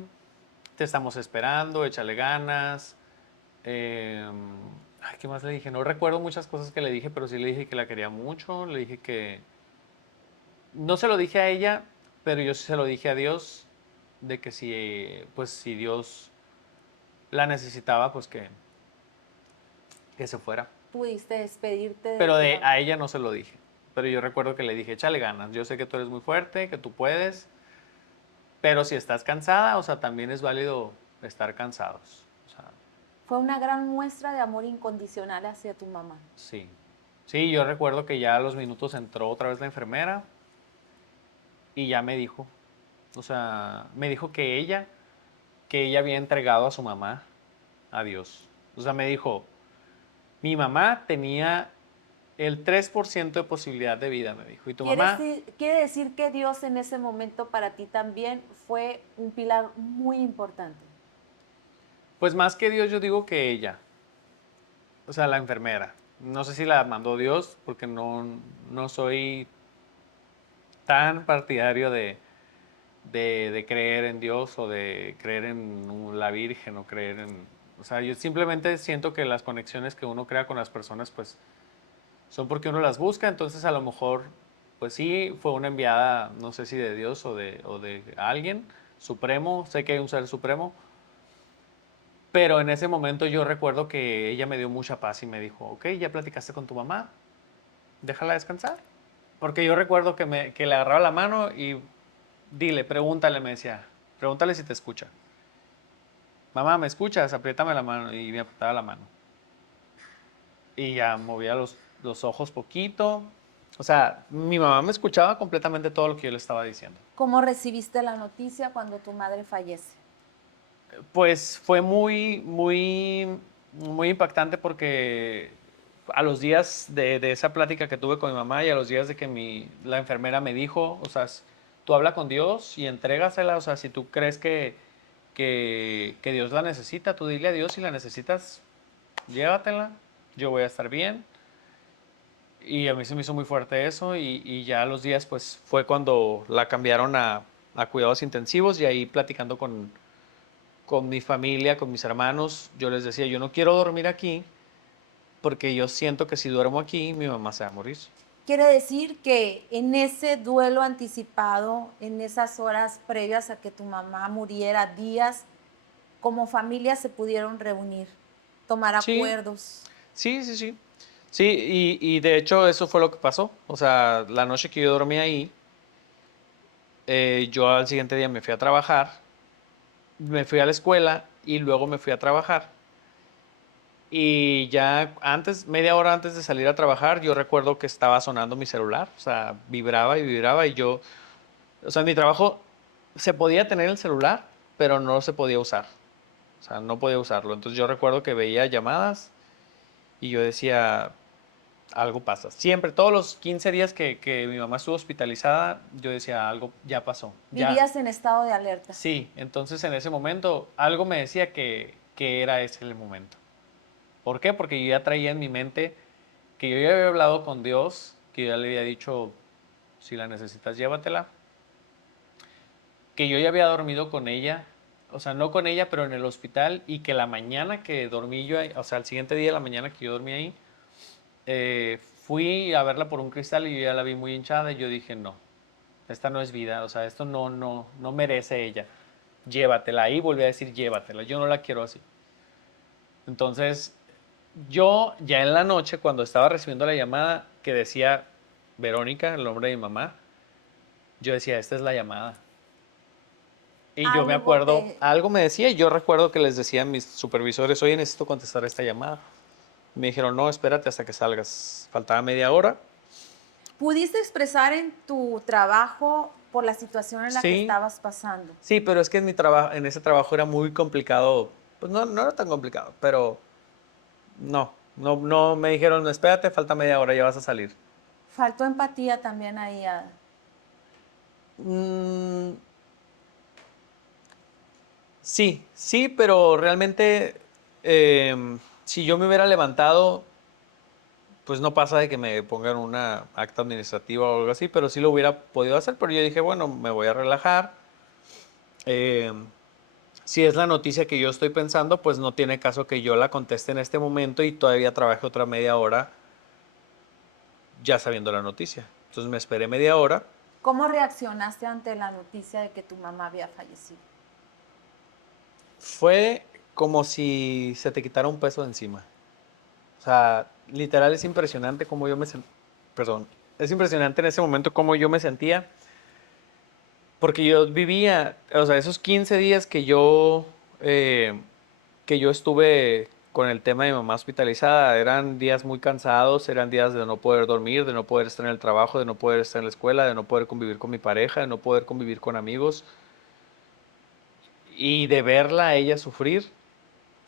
te estamos esperando, échale ganas. Eh, Ay, ¿qué más le dije? No recuerdo muchas cosas que le dije, pero sí le dije que la quería mucho, le dije que... No se lo dije a ella, pero yo sí se lo dije a Dios, de que si, pues, si Dios la necesitaba, pues que se fuera. ¿Pudiste despedirte de Pero tu a mamá? ella no se lo dije. Pero yo recuerdo que le dije, échale ganas, yo sé que tú eres muy fuerte, que tú puedes, pero si estás cansada, o sea, también es válido estar cansados. O sea, Fue una gran muestra de amor incondicional hacia tu mamá. sí. Sí, yo recuerdo que ya a los minutos entró otra vez la enfermera y ya me dijo, o sea, me dijo que ella había entregado a su mamá a Dios. O sea, me dijo, mi mamá tenía el 3% de posibilidad de vida, me dijo, y tu mamá, Quiere decir que Dios en ese momento para ti también fue un pilar muy importante. pues más que Dios, yo digo que ella, o sea, la enfermera. No sé si la mandó Dios, porque no soy tan partidario de creer en Dios o de creer en la Virgen o creer en... O sea, yo simplemente siento que las conexiones que uno crea con las personas, pues, son porque uno las busca, entonces a lo mejor, pues sí, fue una enviada, no sé si de Dios o de alguien supremo, sé que hay un ser supremo, pero en ese momento yo recuerdo que ella me dio mucha paz y me dijo, ok, ya platicaste con tu mamá, déjala descansar. Porque yo recuerdo que le agarraba la mano y dile, pregúntale, me decía, pregúntale si te escucha. Mamá, ¿me escuchas? Apriétame la mano y me apretaba la mano. Y ya movía los ojos poquito. O sea, mi mamá me escuchaba completamente todo lo que yo le estaba diciendo. ¿Cómo recibiste la noticia cuando tu madre fallece? Pues fue muy impactante porque a los días de esa plática que tuve con mi mamá y a los días de que la enfermera me dijo, o sea, tú habla con Dios y entrégasela, o sea, si tú crees que Dios la necesita, tú dile a Dios si la necesitas, llévatela, yo voy a estar bien. Y a mí se me hizo muy fuerte eso y ya a los días pues fue cuando la cambiaron a cuidados intensivos y ahí platicando con mi familia, con mis hermanos, yo les decía, yo no quiero dormir aquí porque yo siento que si duermo aquí, mi mamá se va a morir. Quiere decir que en ese duelo anticipado, en esas horas previas a que tu mamá muriera, días, como familia se pudieron reunir, tomar Sí, acuerdos. sí, sí, sí. Sí, y de hecho eso fue lo que pasó. O sea, la noche que yo dormí ahí, yo al siguiente día me fui a trabajar, me fui a la escuela y luego me fui a trabajar. Y ya antes, media hora antes de salir a trabajar, yo recuerdo que estaba sonando mi celular, o sea, vibraba y yo, o sea, en mi trabajo se podía tener el celular, pero no se podía usar, o sea, no podía usarlo. Entonces yo recuerdo que veía llamadas y yo decía, algo pasa. Siempre, todos los 15 días que mi mamá estuvo hospitalizada, yo decía, algo ya pasó, ya. Vivías en estado de alerta. Sí, entonces en ese momento algo me decía que era ese el momento. ¿Por qué? Porque yo ya traía en mi mente que yo ya había hablado con Dios, que yo ya le había dicho, si la necesitas, llévatela. Que yo ya había dormido con ella, o sea, no con ella, pero en el hospital, y que la mañana que dormí yo ahí, o sea, el siguiente día de la mañana que yo dormí ahí, fui a verla por un cristal y yo ya la vi muy hinchada y yo dije, no, esta no es vida, o sea, esto no merece ella. Llévatela. Ahí volví a decir, llévatela, yo no la quiero así. Entonces, yo ya en la noche, cuando estaba recibiendo la llamada que decía Verónica, el nombre de mi mamá, yo decía, esta es la llamada. Y yo me Algo acuerdo, te... algo me decía, y yo recuerdo que les decía a mis supervisores, oye, necesito contestar esta llamada. Me dijeron, no, espérate hasta que salgas. Faltaba media hora. ¿Pudiste expresar en tu trabajo por la situación en la que Sí, estabas pasando? sí, pero es que en mi trabajo, en ese trabajo era muy complicado. Pues no era tan complicado, pero no, me dijeron, espérate, falta media hora, ya vas a salir. Faltó empatía también ahí. Mm, sí, pero realmente si yo me hubiera levantado, pues no pasa de que me pongan una acta administrativa o algo así, pero sí lo hubiera podido hacer, pero yo dije, bueno, me voy a relajar. Eh, si es la noticia que yo estoy pensando, pues no tiene caso que yo la conteste en este momento y todavía trabaje otra media hora ya sabiendo la noticia. Entonces me esperé media hora. ¿Cómo reaccionaste ante la noticia de que tu mamá había fallecido? Fue como si se te quitara un peso de encima. O sea, literal es impresionante cómo yo me sentía. Perdón, es impresionante en ese momento cómo yo me sentía. Porque yo vivía, o sea, esos 15 días que yo estuve con el tema de mi mamá hospitalizada, eran días muy cansados, eran días de no poder dormir, de no poder estar en el trabajo, de no poder estar en la escuela, de no poder convivir con mi pareja, de no poder convivir con amigos y de verla a ella sufrir.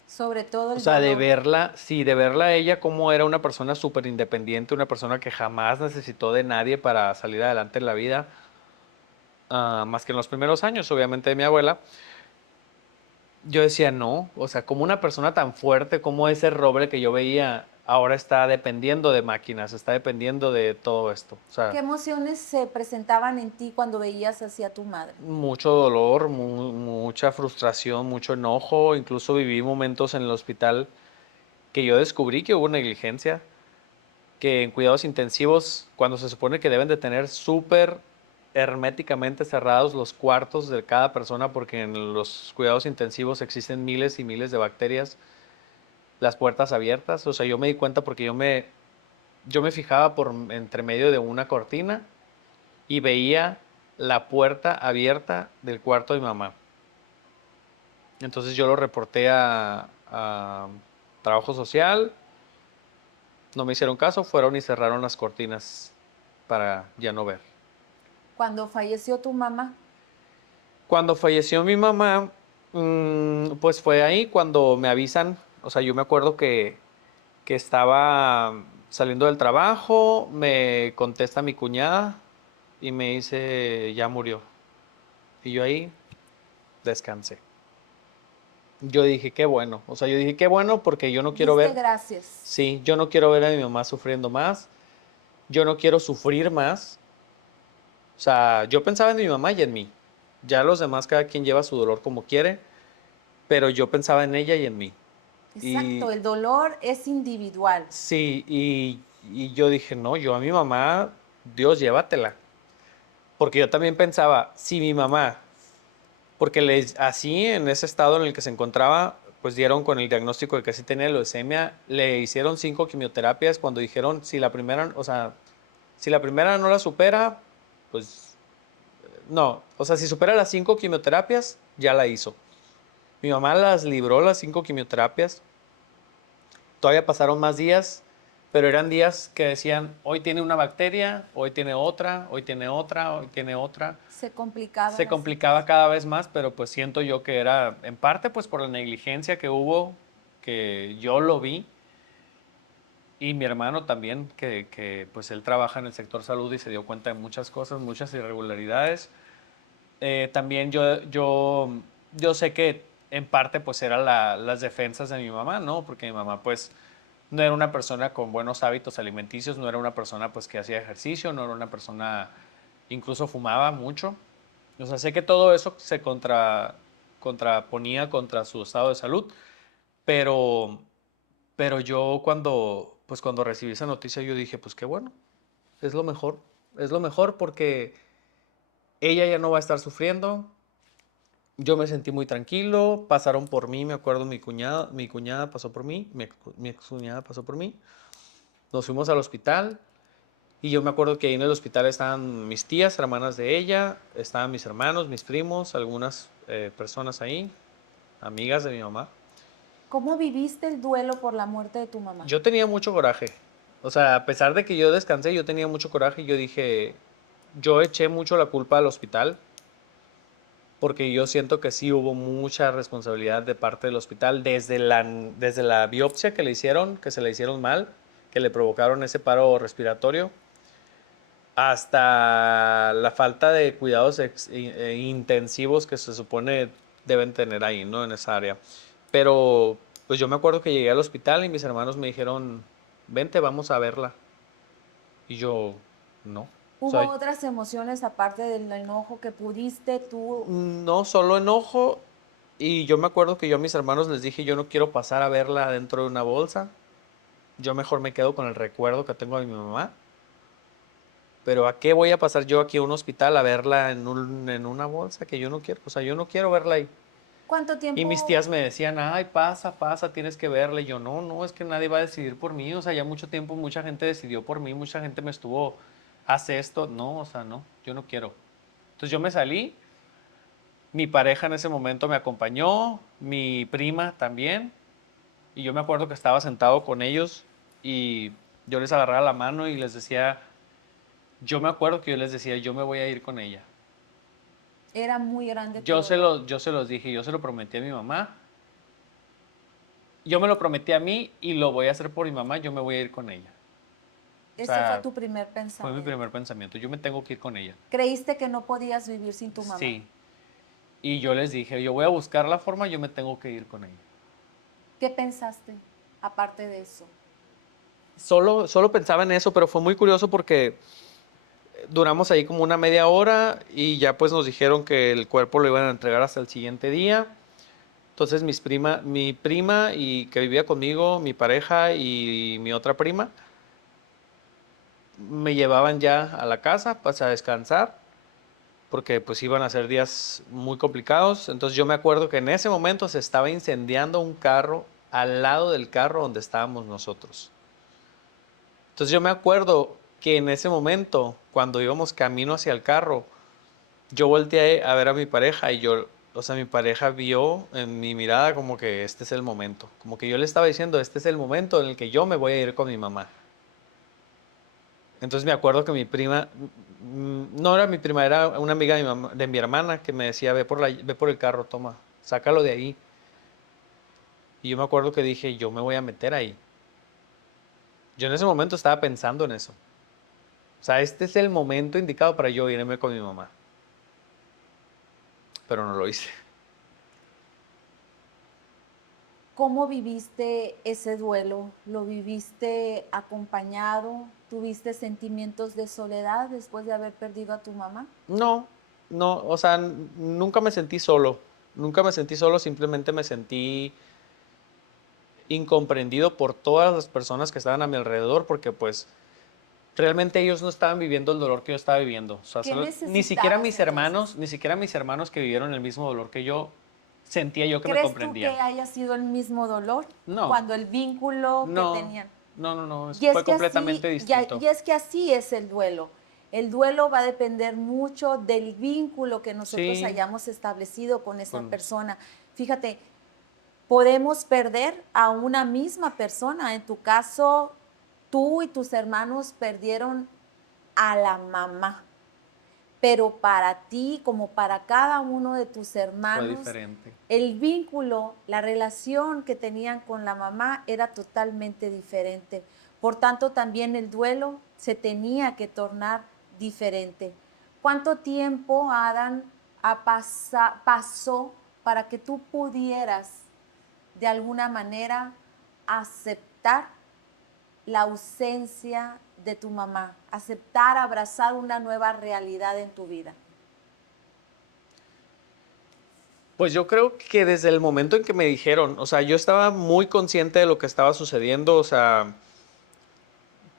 Sobre todo O el sea, de dolor. verla, sí, de verla a ella como era una persona súper independiente, una persona que jamás necesitó de nadie para salir adelante en la vida, más que en los primeros años, obviamente, de mi abuela. Yo decía, no, o sea, como una persona tan fuerte como ese roble que yo veía ahora está dependiendo de máquinas, está dependiendo de todo esto. O ¿Qué sea, emociones se presentaban en ti cuando veías hacia tu madre? mucho dolor, mucha frustración, mucho enojo. Incluso viví momentos en el hospital que yo descubrí que hubo negligencia, que en cuidados intensivos, cuando se supone que deben de tener súper herméticamente cerrados los cuartos de cada persona, porque en los cuidados intensivos existen miles y miles de bacterias, las puertas abiertas. O sea, yo me di cuenta porque yo me fijaba por entre medio de una cortina y veía la puerta abierta del cuarto de mi mamá. Entonces yo lo reporté a trabajo social, no me hicieron caso, fueron y cerraron las cortinas para ya no ver. Cuando falleció tu mamá, Cuando falleció mi mamá, pues fue ahí cuando me avisan, o sea, yo me acuerdo que estaba saliendo del trabajo, me contesta mi cuñada y me dice, ya murió. Y yo ahí descansé. Yo dije, qué bueno. O sea, yo dije, qué bueno porque yo no quiero diste ver, gracias. sí, yo no quiero ver a mi mamá sufriendo más. Yo no quiero sufrir más. O sea, yo pensaba en mi mamá y en mí. Ya los demás, cada quien lleva su dolor como quiere, pero yo pensaba en ella y en mí. Exacto, Y el dolor es individual. sí, y yo dije, no, yo a mi mamá, Dios, llévatela. Porque yo también pensaba, si mi mamá, porque así en ese estado en el que se encontraba, pues dieron con el diagnóstico de que sí tenía leucemia, le hicieron 5 quimioterapias cuando dijeron, si la primera, o sea, si la primera no la supera, pues no, o sea, si supera las 5 quimioterapias, ya la hizo. Mi mamá las libró las 5 quimioterapias, todavía pasaron más días, pero eran días que decían, hoy tiene una bacteria, hoy tiene otra, hoy tiene otra, hoy tiene otra. Se complicaba Se la complicaba situación. cada vez más, pero pues siento yo que era en parte pues por la negligencia que hubo, que yo lo vi, y mi hermano también, pues él trabaja en el sector salud y se dio cuenta de muchas cosas, muchas irregularidades. También yo sé que en parte pues eran las defensas de mi mamá, ¿no? Porque mi mamá pues no era una persona con buenos hábitos alimenticios, no era una persona pues que hacía ejercicio, no era una persona, incluso fumaba mucho. O sea, sé que todo eso se contraponía contra su estado de salud, pero, pero yo cuando recibí esa noticia yo dije, pues qué bueno, es lo mejor porque ella ya no va a estar sufriendo. Yo me sentí muy tranquilo, pasaron por mí, me acuerdo mi cuñada pasó por mí, mi ex cuñada pasó por mí, nos fuimos al hospital y yo me acuerdo que ahí en el hospital estaban mis tías, hermanas de ella, estaban mis hermanos, mis primos, algunas personas ahí, amigas de mi mamá. ¿Cómo viviste el duelo por la muerte de tu mamá? Yo tenía mucho coraje, o sea, a pesar de que yo descansé, yo tenía mucho coraje y yo dije, yo eché mucho la culpa al hospital porque yo siento que sí hubo mucha responsabilidad de parte del hospital desde la biopsia que le hicieron, que se le hicieron mal, que le provocaron ese paro respiratorio, hasta la falta de cuidados intensivos que se supone deben tener ahí, ¿no? En esa área. Pero pues yo me acuerdo que llegué al hospital y mis hermanos me dijeron, vente, vamos a verla. Y yo, no. O ¿Hubo sea, otras emociones aparte del enojo que pudiste tú? no, solo enojo. Y yo me acuerdo que yo a mis hermanos les dije, yo no quiero pasar a verla dentro de una bolsa. Yo mejor me quedo con el recuerdo que tengo de mi mamá. Pero ¿a qué voy a pasar yo aquí a un hospital a verla en una bolsa que yo no quiero? O sea, yo no quiero verla ahí. ¿Cuánto Y mis tiempo? tías me decían, ay, pasa, pasa, tienes que verla. Y yo, no, no, es que nadie va a decidir por mí. O sea, ya mucho tiempo mucha gente decidió por mí, mucha gente me estuvo, hace esto. No, o sea, no, yo no quiero. Entonces yo me salí, mi pareja en ese momento me acompañó, mi prima también. Y yo me acuerdo que estaba sentado con ellos y yo les agarraba la mano y les decía, yo me acuerdo que yo les decía, yo me voy a ir con ella. Era muy grande tu dolor. Yo se los dije, yo se lo prometí a mi mamá, yo me lo prometí a mí y lo voy a hacer por mi mamá, yo me voy a ir con ella. O Ese fue sea, tu primer fue mi pensamiento. primer pensamiento, yo me tengo que ir con ella. Creíste que no podías vivir sin tu mamá. Sí. Y yo les dije, yo voy a buscar la forma, yo me tengo que ir con ella. ¿Qué pensaste aparte de eso? Solo pensaba en eso, pero fue muy curioso porque duramos ahí como una media hora y ya pues nos dijeron que el cuerpo lo iban a entregar hasta el siguiente día. Entonces mi prima y que vivía conmigo, mi pareja y mi otra prima, me llevaban ya a la casa para descansar, porque pues iban a ser días muy complicados. Entonces yo me acuerdo que en ese momento se estaba incendiando un carro al lado del carro donde estábamos nosotros. Entonces yo me acuerdo que en ese momento, cuando íbamos camino hacia el carro, yo volteé a ver a mi pareja y yo, o sea, mi pareja vio en mi mirada como que este es el momento. Como que yo le estaba diciendo, este es el momento en el que yo me voy a ir con mi mamá. Entonces me acuerdo que mi prima, no era mi prima, era una amiga de mi hermana que me decía, ve por el carro, toma, sácalo de ahí. Y yo me acuerdo que dije, yo me voy a meter ahí. Yo en ese momento estaba pensando en eso. O sea, este es el momento indicado para yo irme con mi mamá. Pero no lo hice. ¿Cómo viviste ese duelo? ¿Lo viviste acompañado? ¿Tuviste sentimientos de soledad después de haber perdido a tu mamá? No, no, o sea, nunca me sentí solo. Nunca me sentí solo, simplemente me sentí incomprendido por todas las personas que estaban a mi alrededor, porque pues realmente ellos no estaban viviendo el dolor que yo estaba viviendo. O sea, ¿Qué ni siquiera necesitabas mis entonces? hermanos, ni siquiera mis hermanos que vivieron el mismo dolor que yo, sentía yo que me ¿Crees tú que comprendían. haya sido el mismo dolor No, cuando el vínculo que no, tenían? no, Y es fue que completamente así, distinto. y es que así es el duelo. El duelo va a depender mucho del vínculo que nosotros Sí, hayamos establecido con esa con, persona. Fíjate, podemos perder a una misma persona. En tu caso, tú y tus hermanos perdieron a la mamá, pero para ti, como para cada uno de tus fue hermanos, diferente. el vínculo, la relación que tenían con la mamá era totalmente diferente. Por tanto, también el duelo se tenía que tornar diferente. ¿Cuánto tiempo, Adán, pasó para que tú pudieras de alguna manera aceptar la ausencia de tu mamá? Aceptar, abrazar una nueva realidad en tu vida. Pues yo creo que desde el momento en que me dijeron, o sea, yo estaba muy consciente de lo que estaba sucediendo, o sea,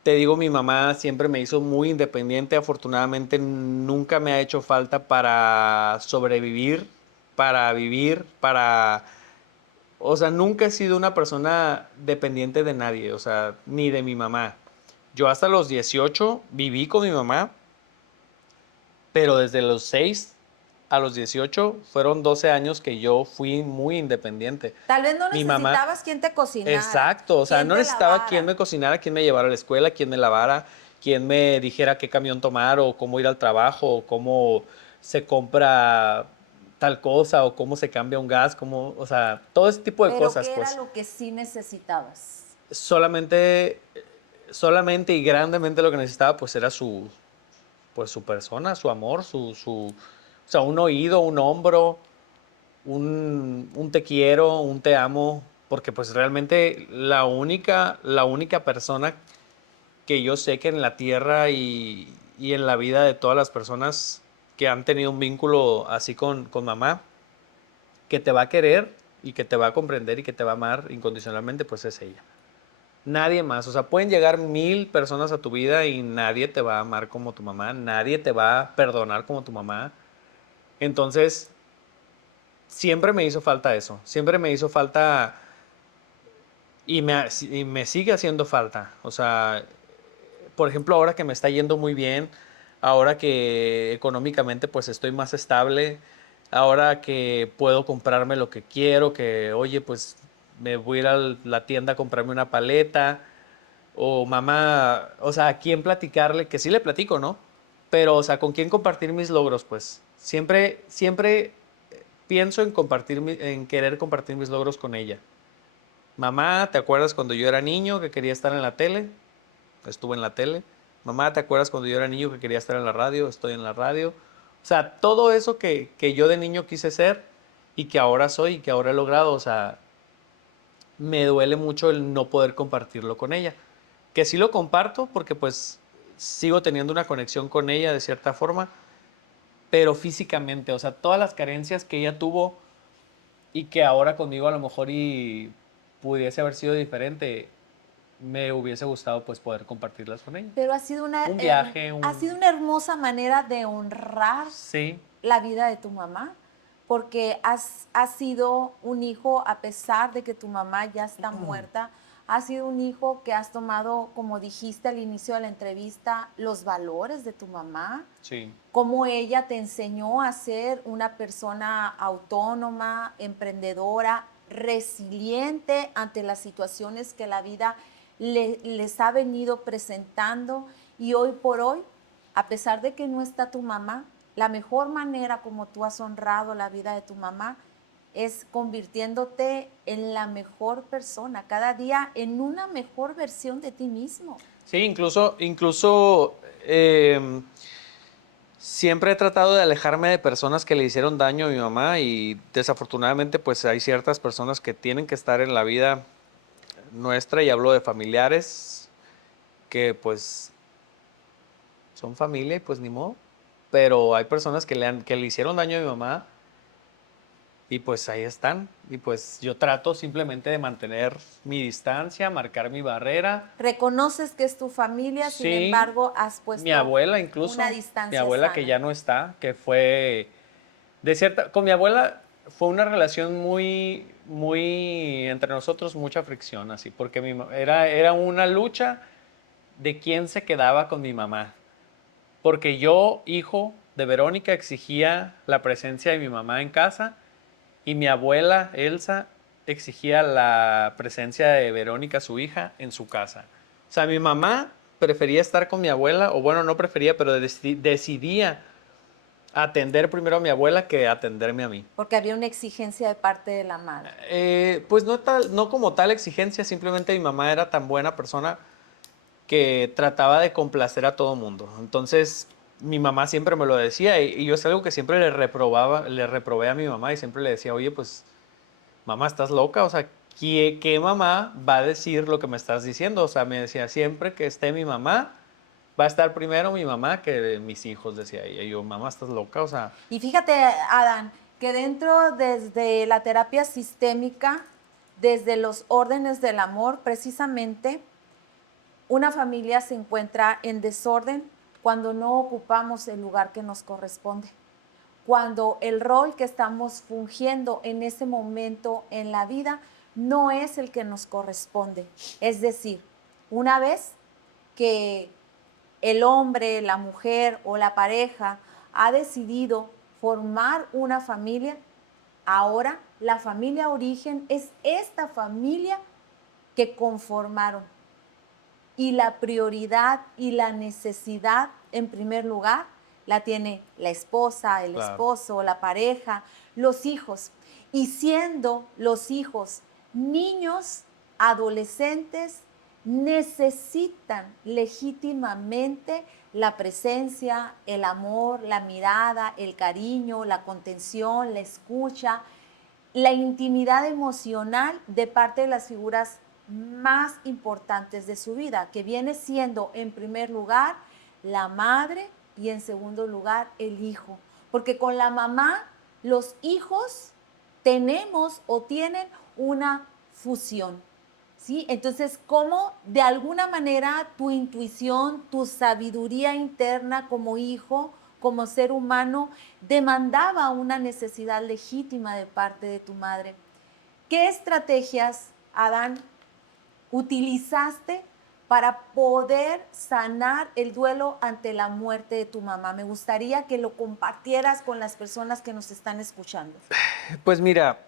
te digo, mi mamá siempre me hizo muy independiente, afortunadamente nunca me ha hecho falta para sobrevivir, para vivir, para... O sea, nunca he sido una persona dependiente de nadie, o sea, ni de mi mamá. Yo hasta los 18 viví con mi mamá, pero desde los 6 a los 18 fueron 12 años que yo fui muy independiente. Tal vez no Mi mamá, necesitabas quien te cocinara, exacto, o sea, quien no te necesitaba quien lavara, me cocinara, quien me llevara a la escuela, quien me lavara, quien me dijera qué camión tomar o cómo ir al trabajo o cómo se compra tal cosa o cómo se cambia un gas, cómo, o sea, todo ese tipo de pero cosas, ¿qué era pues. lo que sí necesitabas? Solamente, solamente y grandemente lo que necesitaba, pues era su persona, su amor, o sea, un oído, un hombro, un te quiero, un te amo, porque pues realmente la única persona que yo sé que en la tierra y en la vida de todas las personas que han tenido un vínculo así con mamá, que te va a querer y que te va a comprender y que te va a amar incondicionalmente, pues es ella. Nadie más, o sea, pueden llegar 1000 personas a tu vida y nadie te va a amar como tu mamá, nadie te va a perdonar como tu mamá. Entonces, siempre me hizo falta eso, siempre me hizo falta y me sigue haciendo falta. O sea, por ejemplo, ahora que me está yendo muy bien, ahora que económicamente pues estoy más estable, ahora que puedo comprarme lo que quiero, que oye, pues me voy a ir a la tienda a comprarme una paleta, o mamá, o sea, a quién platicarle, que sí le platico, ¿no? Pero, o sea, con quién compartir mis logros, pues. Siempre pienso en en querer compartir mis logros con ella. Mamá, ¿te acuerdas cuando yo era niño que quería estar en la tele? Estuve en la tele. Mamá, ¿te acuerdas cuando yo era niño que quería estar en la radio? Estoy en la radio. O sea, todo eso que yo de niño quise ser y que ahora soy y que ahora he logrado, o sea, me duele mucho el no poder compartirlo con ella. Que sí lo comparto porque pues sigo teniendo una conexión con ella de cierta forma, pero físicamente, o sea, todas las carencias que ella tuvo y que ahora conmigo a lo mejor y pudiese haber sido diferente, me hubiese gustado pues poder compartirlas con ella. Pero ha sido Un viaje, ha sido una hermosa manera de honrar Sí, la vida de tu mamá, porque has sido un hijo, a pesar de que tu mamá ya está muerta, has sido un hijo que has tomado, como dijiste al inicio de la entrevista, los valores de tu mamá, sí. cómo ella te enseñó a ser una persona autónoma, emprendedora, resiliente ante las situaciones que la vida les ha venido presentando. Y hoy por hoy, a pesar de que no está tu mamá, la mejor manera como tú has honrado la vida de tu mamá es convirtiéndote en la mejor persona, cada día en una mejor versión de ti mismo. Sí, incluso siempre he tratado de alejarme de personas que le hicieron daño a mi mamá y desafortunadamente pues hay ciertas personas que tienen que estar en la vida nuestra y hablo de familiares que pues son familia y pues ni modo, pero hay personas que le hicieron daño a mi mamá y pues ahí están y pues yo trato simplemente de mantener mi distancia, marcar mi barrera. Reconoces que es tu familia, sin Sí, embargo, has mi puesto abuela una incluso, mi distancia abuela que sana. ya no está, que fue con mi abuela fue una relación muy entre nosotros, mucha fricción así, porque era una lucha de quién se quedaba con mi mamá, porque yo, hijo de Verónica, exigía la presencia de mi mamá en casa y mi abuela, Elsa, exigía la presencia de Verónica, su hija, en su casa. O sea, mi mamá prefería estar con mi abuela, o bueno, no prefería, pero decidía atender primero a mi abuela que atenderme a mí. Porque había una exigencia de parte de la madre. Pues no como tal exigencia, simplemente mi mamá era tan buena persona que trataba de complacer a todo mundo. Entonces, mi mamá siempre me lo decía y yo es algo que siempre le reprobé a mi mamá y siempre le decía, oye, pues, mamá, ¿estás loca? O sea, ¿qué mamá va a decir lo que me estás diciendo? O sea, me decía, siempre que esté mi mamá, va a estar primero mi mamá que mis hijos, decía ella. Y yo, mamá, ¿estás loca? O sea, Y fíjate, Adán, que dentro desde la terapia sistémica, desde los órdenes del amor, precisamente, una familia se encuentra en desorden cuando no ocupamos el lugar que nos corresponde, cuando el rol que estamos fungiendo en ese momento en la vida no es el que nos corresponde. Es decir, una vez que el hombre, la mujer o la pareja ha decidido formar una familia, ahora la familia origen es esta familia que conformaron. Y la prioridad y la necesidad, en primer lugar, la tiene la esposa, el claro. esposo, la pareja, los hijos. Y siendo los hijos niños, adolescentes, necesitan legítimamente la presencia, el amor, la mirada, el cariño, la contención, la escucha, la intimidad emocional de parte de las figuras más importantes de su vida, que viene siendo en primer lugar la madre y en segundo lugar el hijo. Porque con la mamá los hijos tenemos o tienen una fusión. ¿Sí? Entonces, ¿cómo de alguna manera tu intuición, tu sabiduría interna como hijo, como ser humano, demandaba una necesidad legítima de parte de tu madre? ¿Qué estrategias, Adán, utilizaste para poder sanar el duelo ante la muerte de tu mamá? Me gustaría que lo compartieras con las personas que nos están escuchando. Pues mira,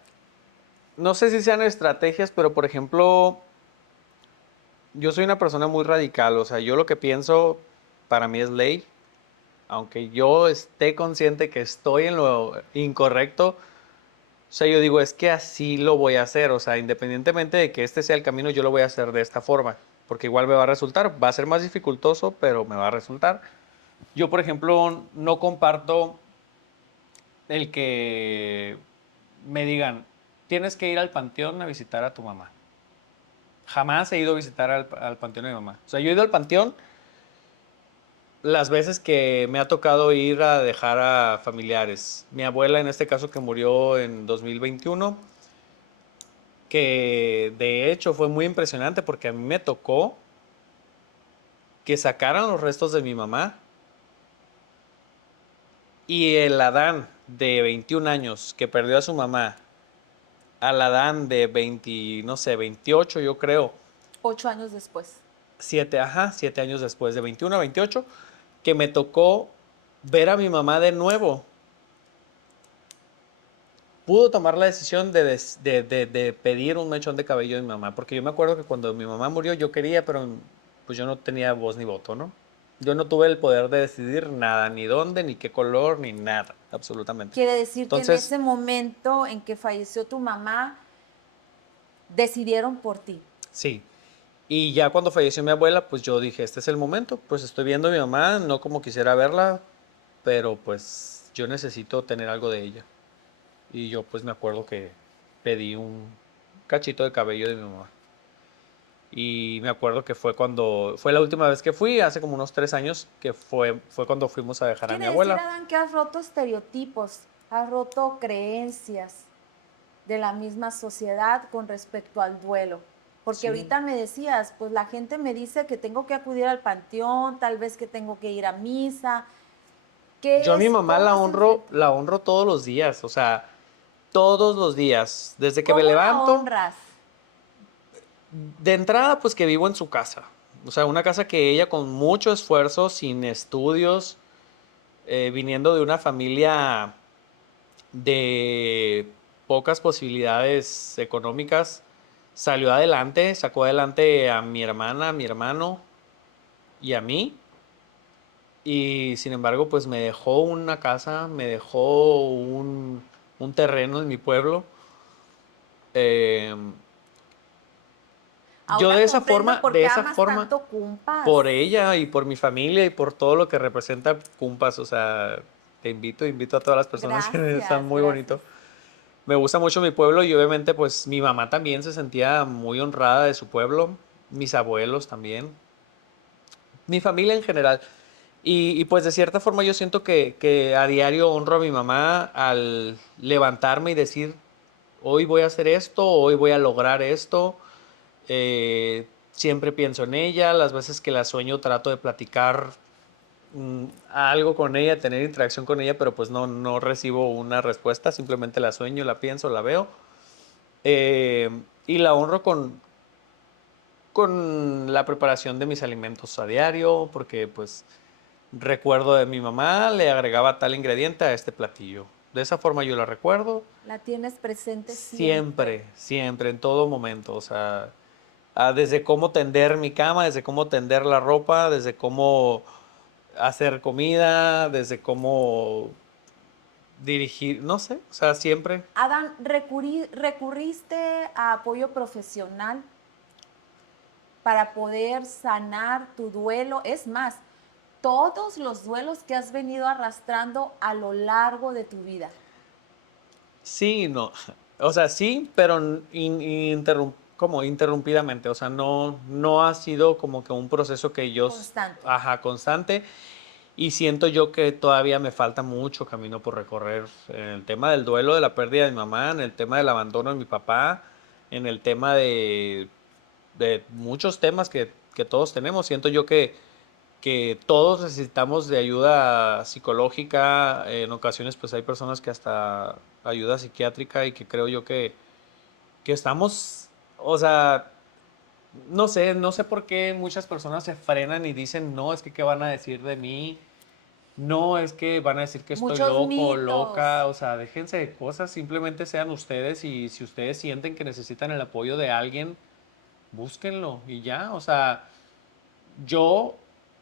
no sé si sean estrategias, pero por ejemplo, yo soy una persona muy radical. O sea, yo lo que pienso para mí es ley. Aunque yo esté consciente que estoy en lo incorrecto, o sea, yo digo, es que así lo voy a hacer. O sea, independientemente de que este sea el camino, yo lo voy a hacer de esta forma. Porque igual me va a resultar. Va a ser más dificultoso, pero me va a resultar. Yo, por ejemplo, no comparto el que me digan, tienes que ir al panteón a visitar a tu mamá. Jamás he ido a visitar al panteón de mi mamá. O sea, yo he ido al panteón las veces que me ha tocado ir a dejar a familiares. Mi abuela, en este caso, que murió en 2021, que de hecho fue muy impresionante porque a mí me tocó que sacaran los restos de mi mamá y el Adán de 21 años que perdió a su mamá, al Adán de 20, no sé, 28 yo creo, 8 años después. 7 años después, de 21 a 28, que me tocó ver a mi mamá de nuevo. Pudo tomar la decisión de pedir un mechón de cabello de mi mamá, porque yo me acuerdo que cuando mi mamá murió yo quería, pero pues yo no tenía voz ni voto, ¿no? Yo no tuve el poder de decidir nada, ni dónde, ni qué color, ni nada, absolutamente. Quiere decir que en Entonces, ese momento en que falleció tu mamá, decidieron por ti. sí. Y ya cuando falleció mi abuela, pues yo dije, este es el momento, pues estoy viendo a mi mamá, no como quisiera verla, pero pues yo necesito tener algo de ella. Y yo pues me acuerdo que pedí un cachito de cabello de mi mamá. Y me acuerdo que fue la última vez que fui, hace como unos 3 años, que fue cuando fuimos a dejar a mi Quiere decir, abuela. Adán, que has roto estereotipos, has roto creencias de la misma sociedad con respecto al duelo. Porque Sí. ahorita me decías, pues la gente me dice que tengo que acudir al panteón, tal vez que tengo que ir a misa. Yo a mi mamá ¿Cómo la honro todos los días, o sea, todos los días, desde que me ¿Cómo la levanto. honras? De entrada, pues que vivo en su casa. O sea, una casa que ella con mucho esfuerzo, sin estudios, viniendo de una familia de pocas posibilidades económicas, salió adelante, sacó adelante a mi hermana, a mi hermano y a mí. Y sin embargo, pues me dejó una casa, me dejó un terreno en mi pueblo. Eh, yo Ahora comprendo por de qué esa amas forma, tanto Cumpas. por ella y por mi familia y por todo lo que representa Cumpas, o sea, te invito a todas las personas que están Gracias, muy gracias. bonito. me gusta mucho mi pueblo y obviamente pues mi mamá también se sentía muy honrada de su pueblo, mis abuelos también, mi familia en general. Pues de cierta forma yo siento que a diario honro a mi mamá al levantarme y decir, hoy voy a hacer esto, hoy voy a lograr esto. Siempre pienso en ella, las veces que la sueño trato de platicar algo con ella, tener interacción con ella, pero pues no recibo una respuesta, simplemente la sueño, la pienso, la veo. Eh, y la honro con la preparación de mis alimentos a diario, porque pues recuerdo de mi mamá, le agregaba tal ingrediente a este platillo. De esa forma yo la recuerdo La tienes presente siempre. siempre, siempre, en todo momento. O sea, desde cómo tender mi cama, desde cómo tender la ropa, desde cómo hacer comida, desde cómo dirigir, no sé, o sea, siempre. Adán, ¿recurriste a apoyo profesional para poder sanar tu duelo? Es más, todos los duelos que has venido arrastrando a lo largo de tu vida. Sí, no. O sea, sí, pero como interrumpidamente. O sea, no ha sido como que un proceso que Constante. ajá, constante. Y siento yo que todavía me falta mucho camino por recorrer en el tema del duelo de la pérdida de mi mamá, en el tema del abandono de mi papá, en el tema de muchos temas que todos tenemos. Siento yo que todos necesitamos de ayuda psicológica. En ocasiones pues hay personas que hasta ayuda psiquiátrica y que creo yo que estamos, o sea, no sé por qué muchas personas se frenan y dicen, no, es que qué van a decir de mí, no, es que van a decir que estoy Muchos loco o mitos. loca, o sea, déjense de cosas, simplemente sean ustedes y si ustedes sienten que necesitan el apoyo de alguien, búsquenlo y ya, o sea, yo,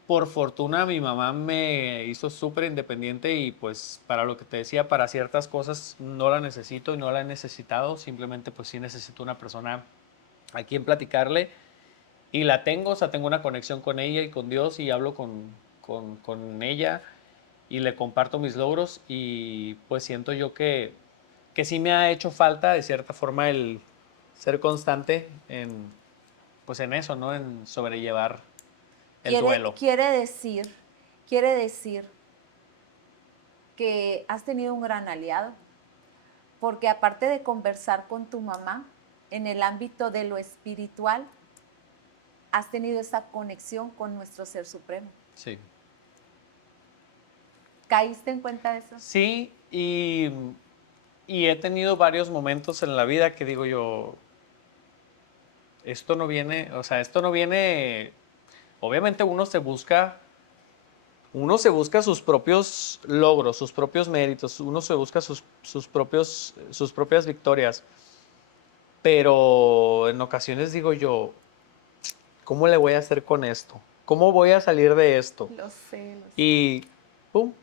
por fortuna, mi mamá me hizo súper independiente y pues para lo que te decía, para ciertas cosas no la necesito y no la he necesitado, simplemente pues sí necesito una persona a quien platicarle y la tengo, o sea, tengo una conexión con ella y con Dios y hablo con ella y le comparto mis logros y pues siento yo que sí me ha hecho falta de cierta forma el ser constante pues en eso, ¿no? En sobrellevar el Quiere, duelo. quiere decir, quiere decir que has tenido un gran aliado, porque aparte de conversar con tu mamá en el ámbito de lo espiritual, has tenido esa conexión con nuestro Ser Supremo. Sí. ¿Caíste en cuenta de eso? Sí, y he tenido varios momentos en la vida que digo yo, esto no viene, o sea, esto no viene, obviamente uno se busca sus propios logros, sus propios méritos, uno se busca sus propias victorias, pero en ocasiones digo yo, ¿cómo le voy a hacer con esto? ¿Cómo voy a salir de esto? Lo sé, lo sé. Y, ¡pum!,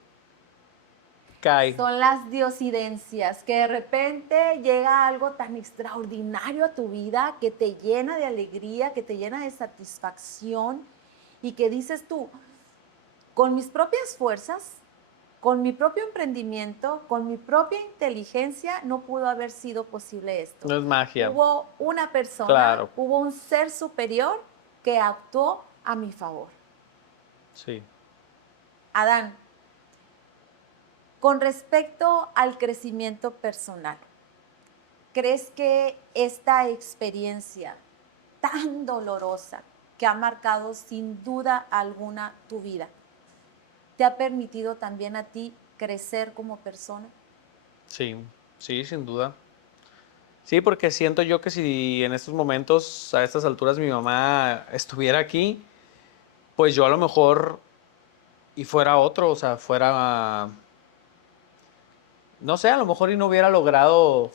cae. Son las diosidencias, que de repente llega algo tan extraordinario a tu vida, que te llena de alegría, que te llena de satisfacción y que dices tú, con mis propias fuerzas, con mi propio emprendimiento, con mi propia inteligencia, no pudo haber sido posible esto. No es magia, Hubo una persona, claro, hubo un ser superior que actuó a mi favor. sí. Adán, con respecto al crecimiento personal, ¿crees que esta experiencia tan dolorosa que ha marcado sin duda alguna tu vida, te ha permitido también a ti crecer como persona? Sí, sí, sin duda. Sí, porque siento yo que si en estos momentos, a estas alturas, mi mamá estuviera aquí, pues yo a lo mejor y fuera otro, o sea, fuera, no sé, a lo mejor y no hubiera logrado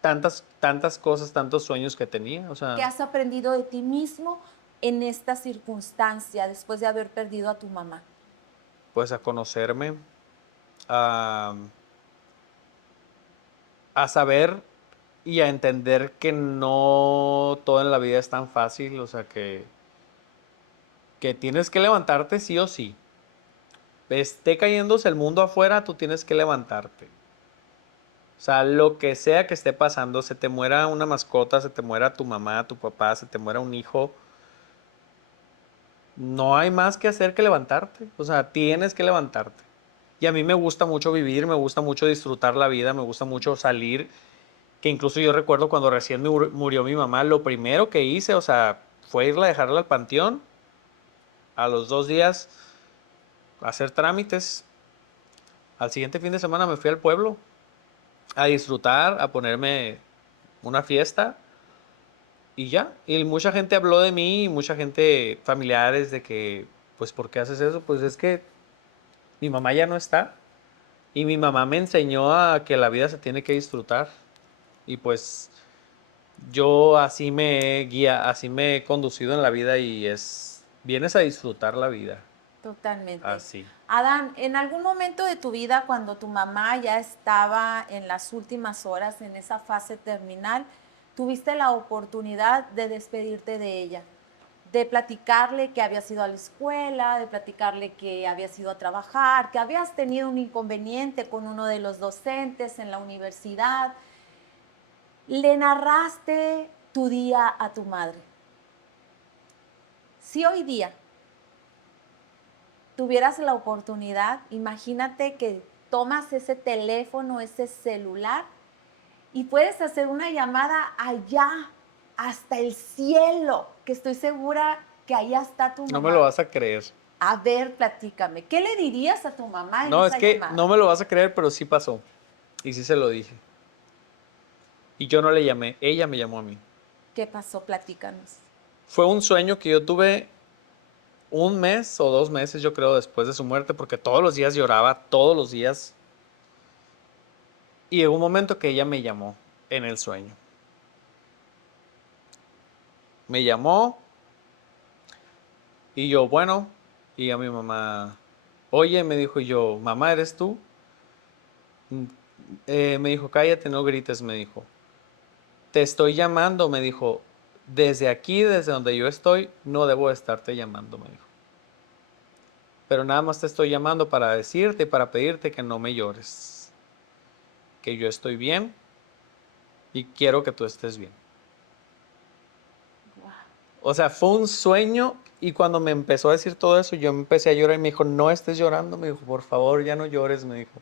tantas cosas, tantos sueños que tenía, o ¿Qué sea, has aprendido de ti mismo en esta circunstancia después de haber perdido a tu mamá? pues a conocerme, a, a saber y a entender que no todo en la vida es tan fácil, o sea, que tienes que levantarte sí o sí. Esté cayéndose el mundo afuera, tú tienes que levantarte. O sea, lo que sea que esté pasando, se te muera una mascota, se te muera tu mamá, tu papá, se te muera un hijo, no hay más que hacer que levantarte. O sea, tienes que levantarte. Y a mí me gusta mucho vivir, me gusta mucho disfrutar la vida, me gusta mucho salir. Que incluso yo recuerdo cuando recién murió mi mamá, lo primero que hice, o sea, fue irla a dejarla al panteón. A los 2 días a hacer trámites. Al siguiente fin de semana me fui al pueblo a disfrutar, a ponerme una fiesta y ya. Y mucha gente habló de mí, mucha gente, familiares, de que, pues, ¿por qué haces eso? Pues es que mi mamá ya no está y mi mamá me enseñó a que la vida se tiene que disfrutar. Y pues yo así me guía, así me he conducido en la vida y vienes a disfrutar la vida, Totalmente. así. Adán, en algún momento de tu vida, cuando tu mamá ya estaba en las últimas horas, en esa fase terminal, tuviste la oportunidad de despedirte de ella, de platicarle que habías ido a la escuela, de platicarle que habías ido a trabajar, que habías tenido un inconveniente con uno de los docentes en la universidad. Le narraste tu día a tu madre. Si hoy día tuvieras la oportunidad, imagínate que tomas ese teléfono, ese celular y puedes hacer una llamada allá, hasta el cielo, que estoy segura que allá está tu No me lo mamá. vas a creer. A ver, platícame, ¿qué le dirías a tu mamá en No, es esa que llamada? no me lo vas a creer, pero sí pasó. Y sí se lo dije. Y yo no le llamé, ella me llamó a mí. ¿Qué pasó? Platícanos. Fue un sueño que yo tuve 1 mes o 2 meses, yo creo, después de su muerte, porque todos los días lloraba, todos los días. Y llegó un momento que ella me llamó en el sueño. Me llamó y yo, bueno, y a mi mamá, oye, me dijo yo, mamá, ¿eres tú? "Mm". Me dijo, cállate, no grites, me dijo. Te estoy llamando, me dijo. Desde aquí, desde donde yo estoy, no debo estarte llamando, me dijo. Pero nada más te estoy llamando para decirte y para pedirte que no me llores. Que yo estoy bien y quiero que tú estés bien. Guau. O sea, fue un sueño y cuando me empezó a decir todo eso, yo empecé a llorar y me dijo, no estés llorando, me dijo, por favor, ya no llores, me dijo.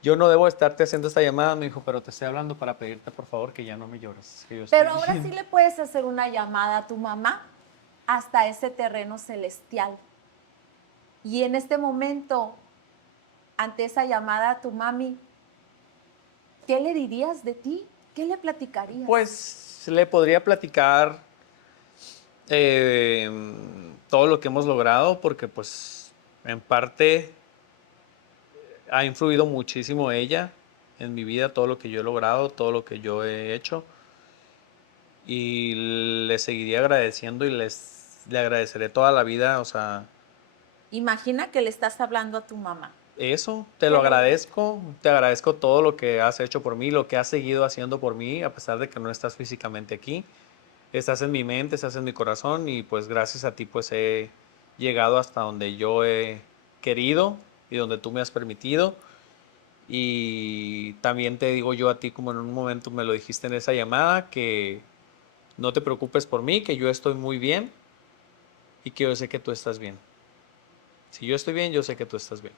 Yo no debo estarte haciendo esta llamada, me dijo, pero te estoy hablando para pedirte, por favor, que ya no me llores, que yo estoy Pero ahora sí bien. le puedes hacer una llamada a tu mamá hasta ese terreno celestial. Y en este momento, ante esa llamada a tu mami, ¿qué le dirías de ti? ¿Qué le platicarías? Pues le podría platicar eh, todo lo que hemos logrado, porque pues en parte ha influido muchísimo ella en mi vida, todo lo que yo he logrado, todo lo que yo he hecho. Y le seguiría agradeciendo y le agradeceré toda la vida, o sea, Imagina que le estás hablando a tu mamá. eso, te lo ¿Qué le dirías? agradezco, te agradezco todo lo que has hecho por mí, lo que has seguido haciendo por mí, a pesar de que no estás físicamente aquí. Estás en mi mente, estás en mi corazón y pues gracias a ti pues he llegado hasta donde yo he querido y donde tú me has permitido. Y también te digo yo a ti, como en un momento me lo dijiste en esa llamada, que no te preocupes por mí, que yo estoy muy bien y que yo sé que tú estás bien. Si yo estoy bien, yo sé que tú estás bien.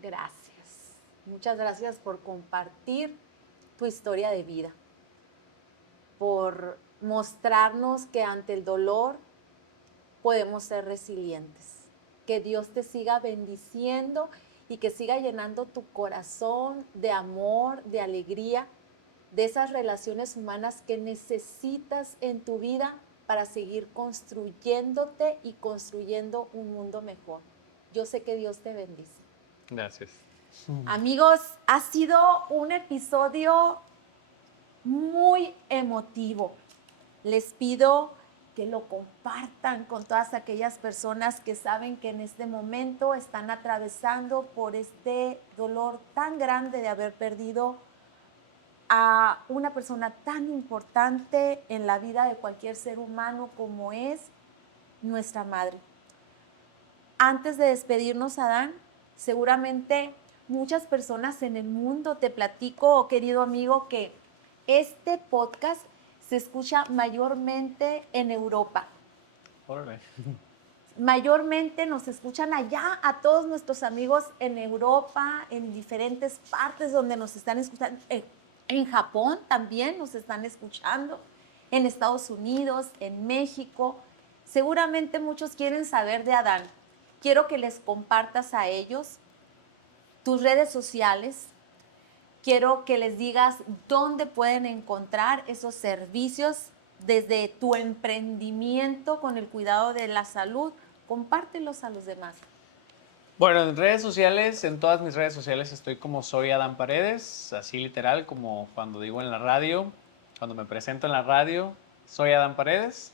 Gracias. Muchas gracias por compartir tu historia de vida, por mostrarnos que ante el dolor podemos ser resilientes. Que Dios te siga bendiciendo y que siga llenando tu corazón de amor, de alegría, de esas relaciones humanas que necesitas en tu vida para seguir construyéndote y construyendo un mundo mejor. Yo sé que Dios te bendice. Gracias. Amigos, ha sido un episodio muy emotivo. Les pido que lo compartan con todas aquellas personas que saben que en este momento están atravesando por este dolor tan grande de haber perdido a una persona tan importante en la vida de cualquier ser humano como es nuestra madre. Antes de despedirnos, Adán, seguramente muchas personas en el mundo. Te platico, querido amigo, que este podcast se escucha mayormente en Europa. Órale. Mayormente nos escuchan allá a todos nuestros amigos en Europa, en diferentes partes donde nos están escuchando. En Japón también nos están escuchando, en Estados Unidos, en México. Seguramente muchos quieren saber de Adán. Quiero que les compartas a ellos tus redes sociales. Quiero que les digas dónde pueden encontrar esos servicios desde tu emprendimiento con el cuidado de la salud. Compártelos a los demás. Bueno, en redes sociales, en todas mis redes sociales estoy como soy Adán Paredes, así literal, como cuando digo en la radio, cuando me presento en la radio, soy Adán Paredes.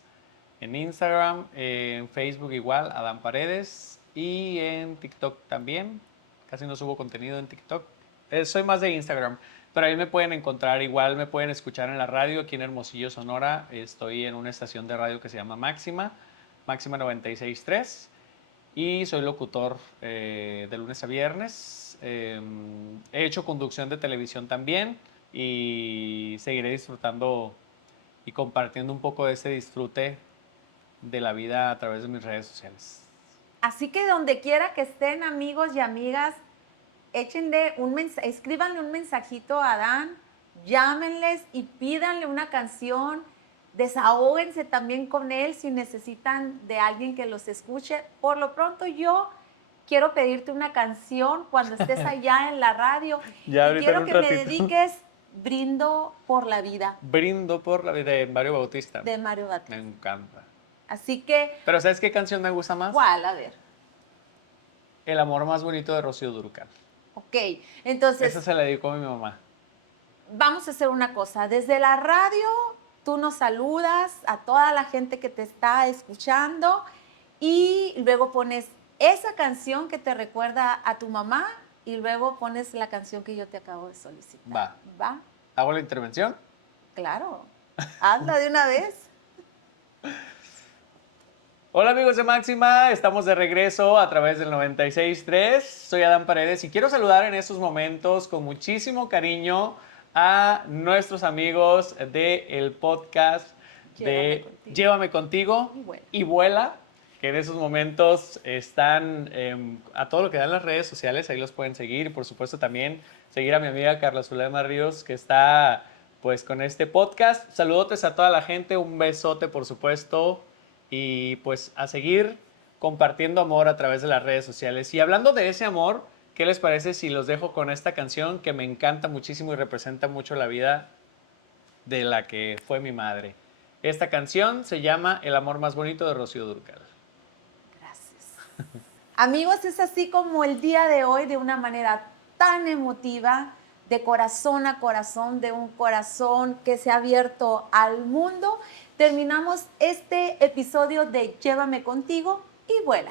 En Instagram, en Facebook igual, Adán Paredes. Y en TikTok también. Casi no subo contenido en TikTok. Soy más de Instagram. Pero ahí me pueden encontrar, igual me pueden escuchar en la radio aquí en Hermosillo, Sonora. Estoy en una estación de radio que se llama Máxima, Máxima 96.3. Y soy locutor de lunes a viernes. He hecho conducción de televisión también y seguiré disfrutando y compartiendo un poco de ese disfrute de la vida a través de mis redes sociales. Así que donde quiera que estén, amigos y amigas, escríbanle un mensajito a Adán, llámenles y pídanle una canción. Desahóguense también con él si necesitan de alguien que los escuche. Por lo pronto yo quiero pedirte una canción cuando estés allá en la radio Ya y ahorita quiero en un que me ratito. dediques Brindo por la vida Brindo por la vida de Mario Bautista. de Mario Bautista. Me encanta. Así que, Pero ¿sabes qué canción me gusta más? ¿cuál? A ver. El amor más bonito de Rocío Dúrcal. Ok, entonces Esa se la dedicó a mi mamá. vamos a hacer una cosa. Desde la radio, tú nos saludas a toda la gente que te está escuchando y luego pones esa canción que te recuerda a tu mamá y luego pones la canción que yo te acabo de solicitar. Va. ¿Va? ¿Hago la intervención? Claro. Anda de una vez. Hola amigos de Máxima, estamos de regreso a través del 96.3. Soy Adán Paredes y quiero saludar en estos momentos con muchísimo cariño a nuestros amigos del podcast de Llévame Contigo y Vuela, que en esos momentos están a todo lo que dan las redes sociales, ahí los pueden seguir y por supuesto también seguir a mi amiga Carla Zulema Ríos, que está pues con este podcast. Saludotes a toda la gente, un besote por supuesto. Y pues a seguir compartiendo amor a través de las redes sociales. Y hablando de ese amor, ¿qué les parece si los dejo con esta canción que me encanta muchísimo y representa mucho la vida de la que fue mi madre? Esta canción se llama El amor más bonito de Rocío Dúrcal. Gracias. Amigos, es así como el día de hoy, de una manera tan emotiva, de corazón a corazón, de un corazón que se ha abierto al mundo, terminamos este episodio de Llévame Contigo y Vuela.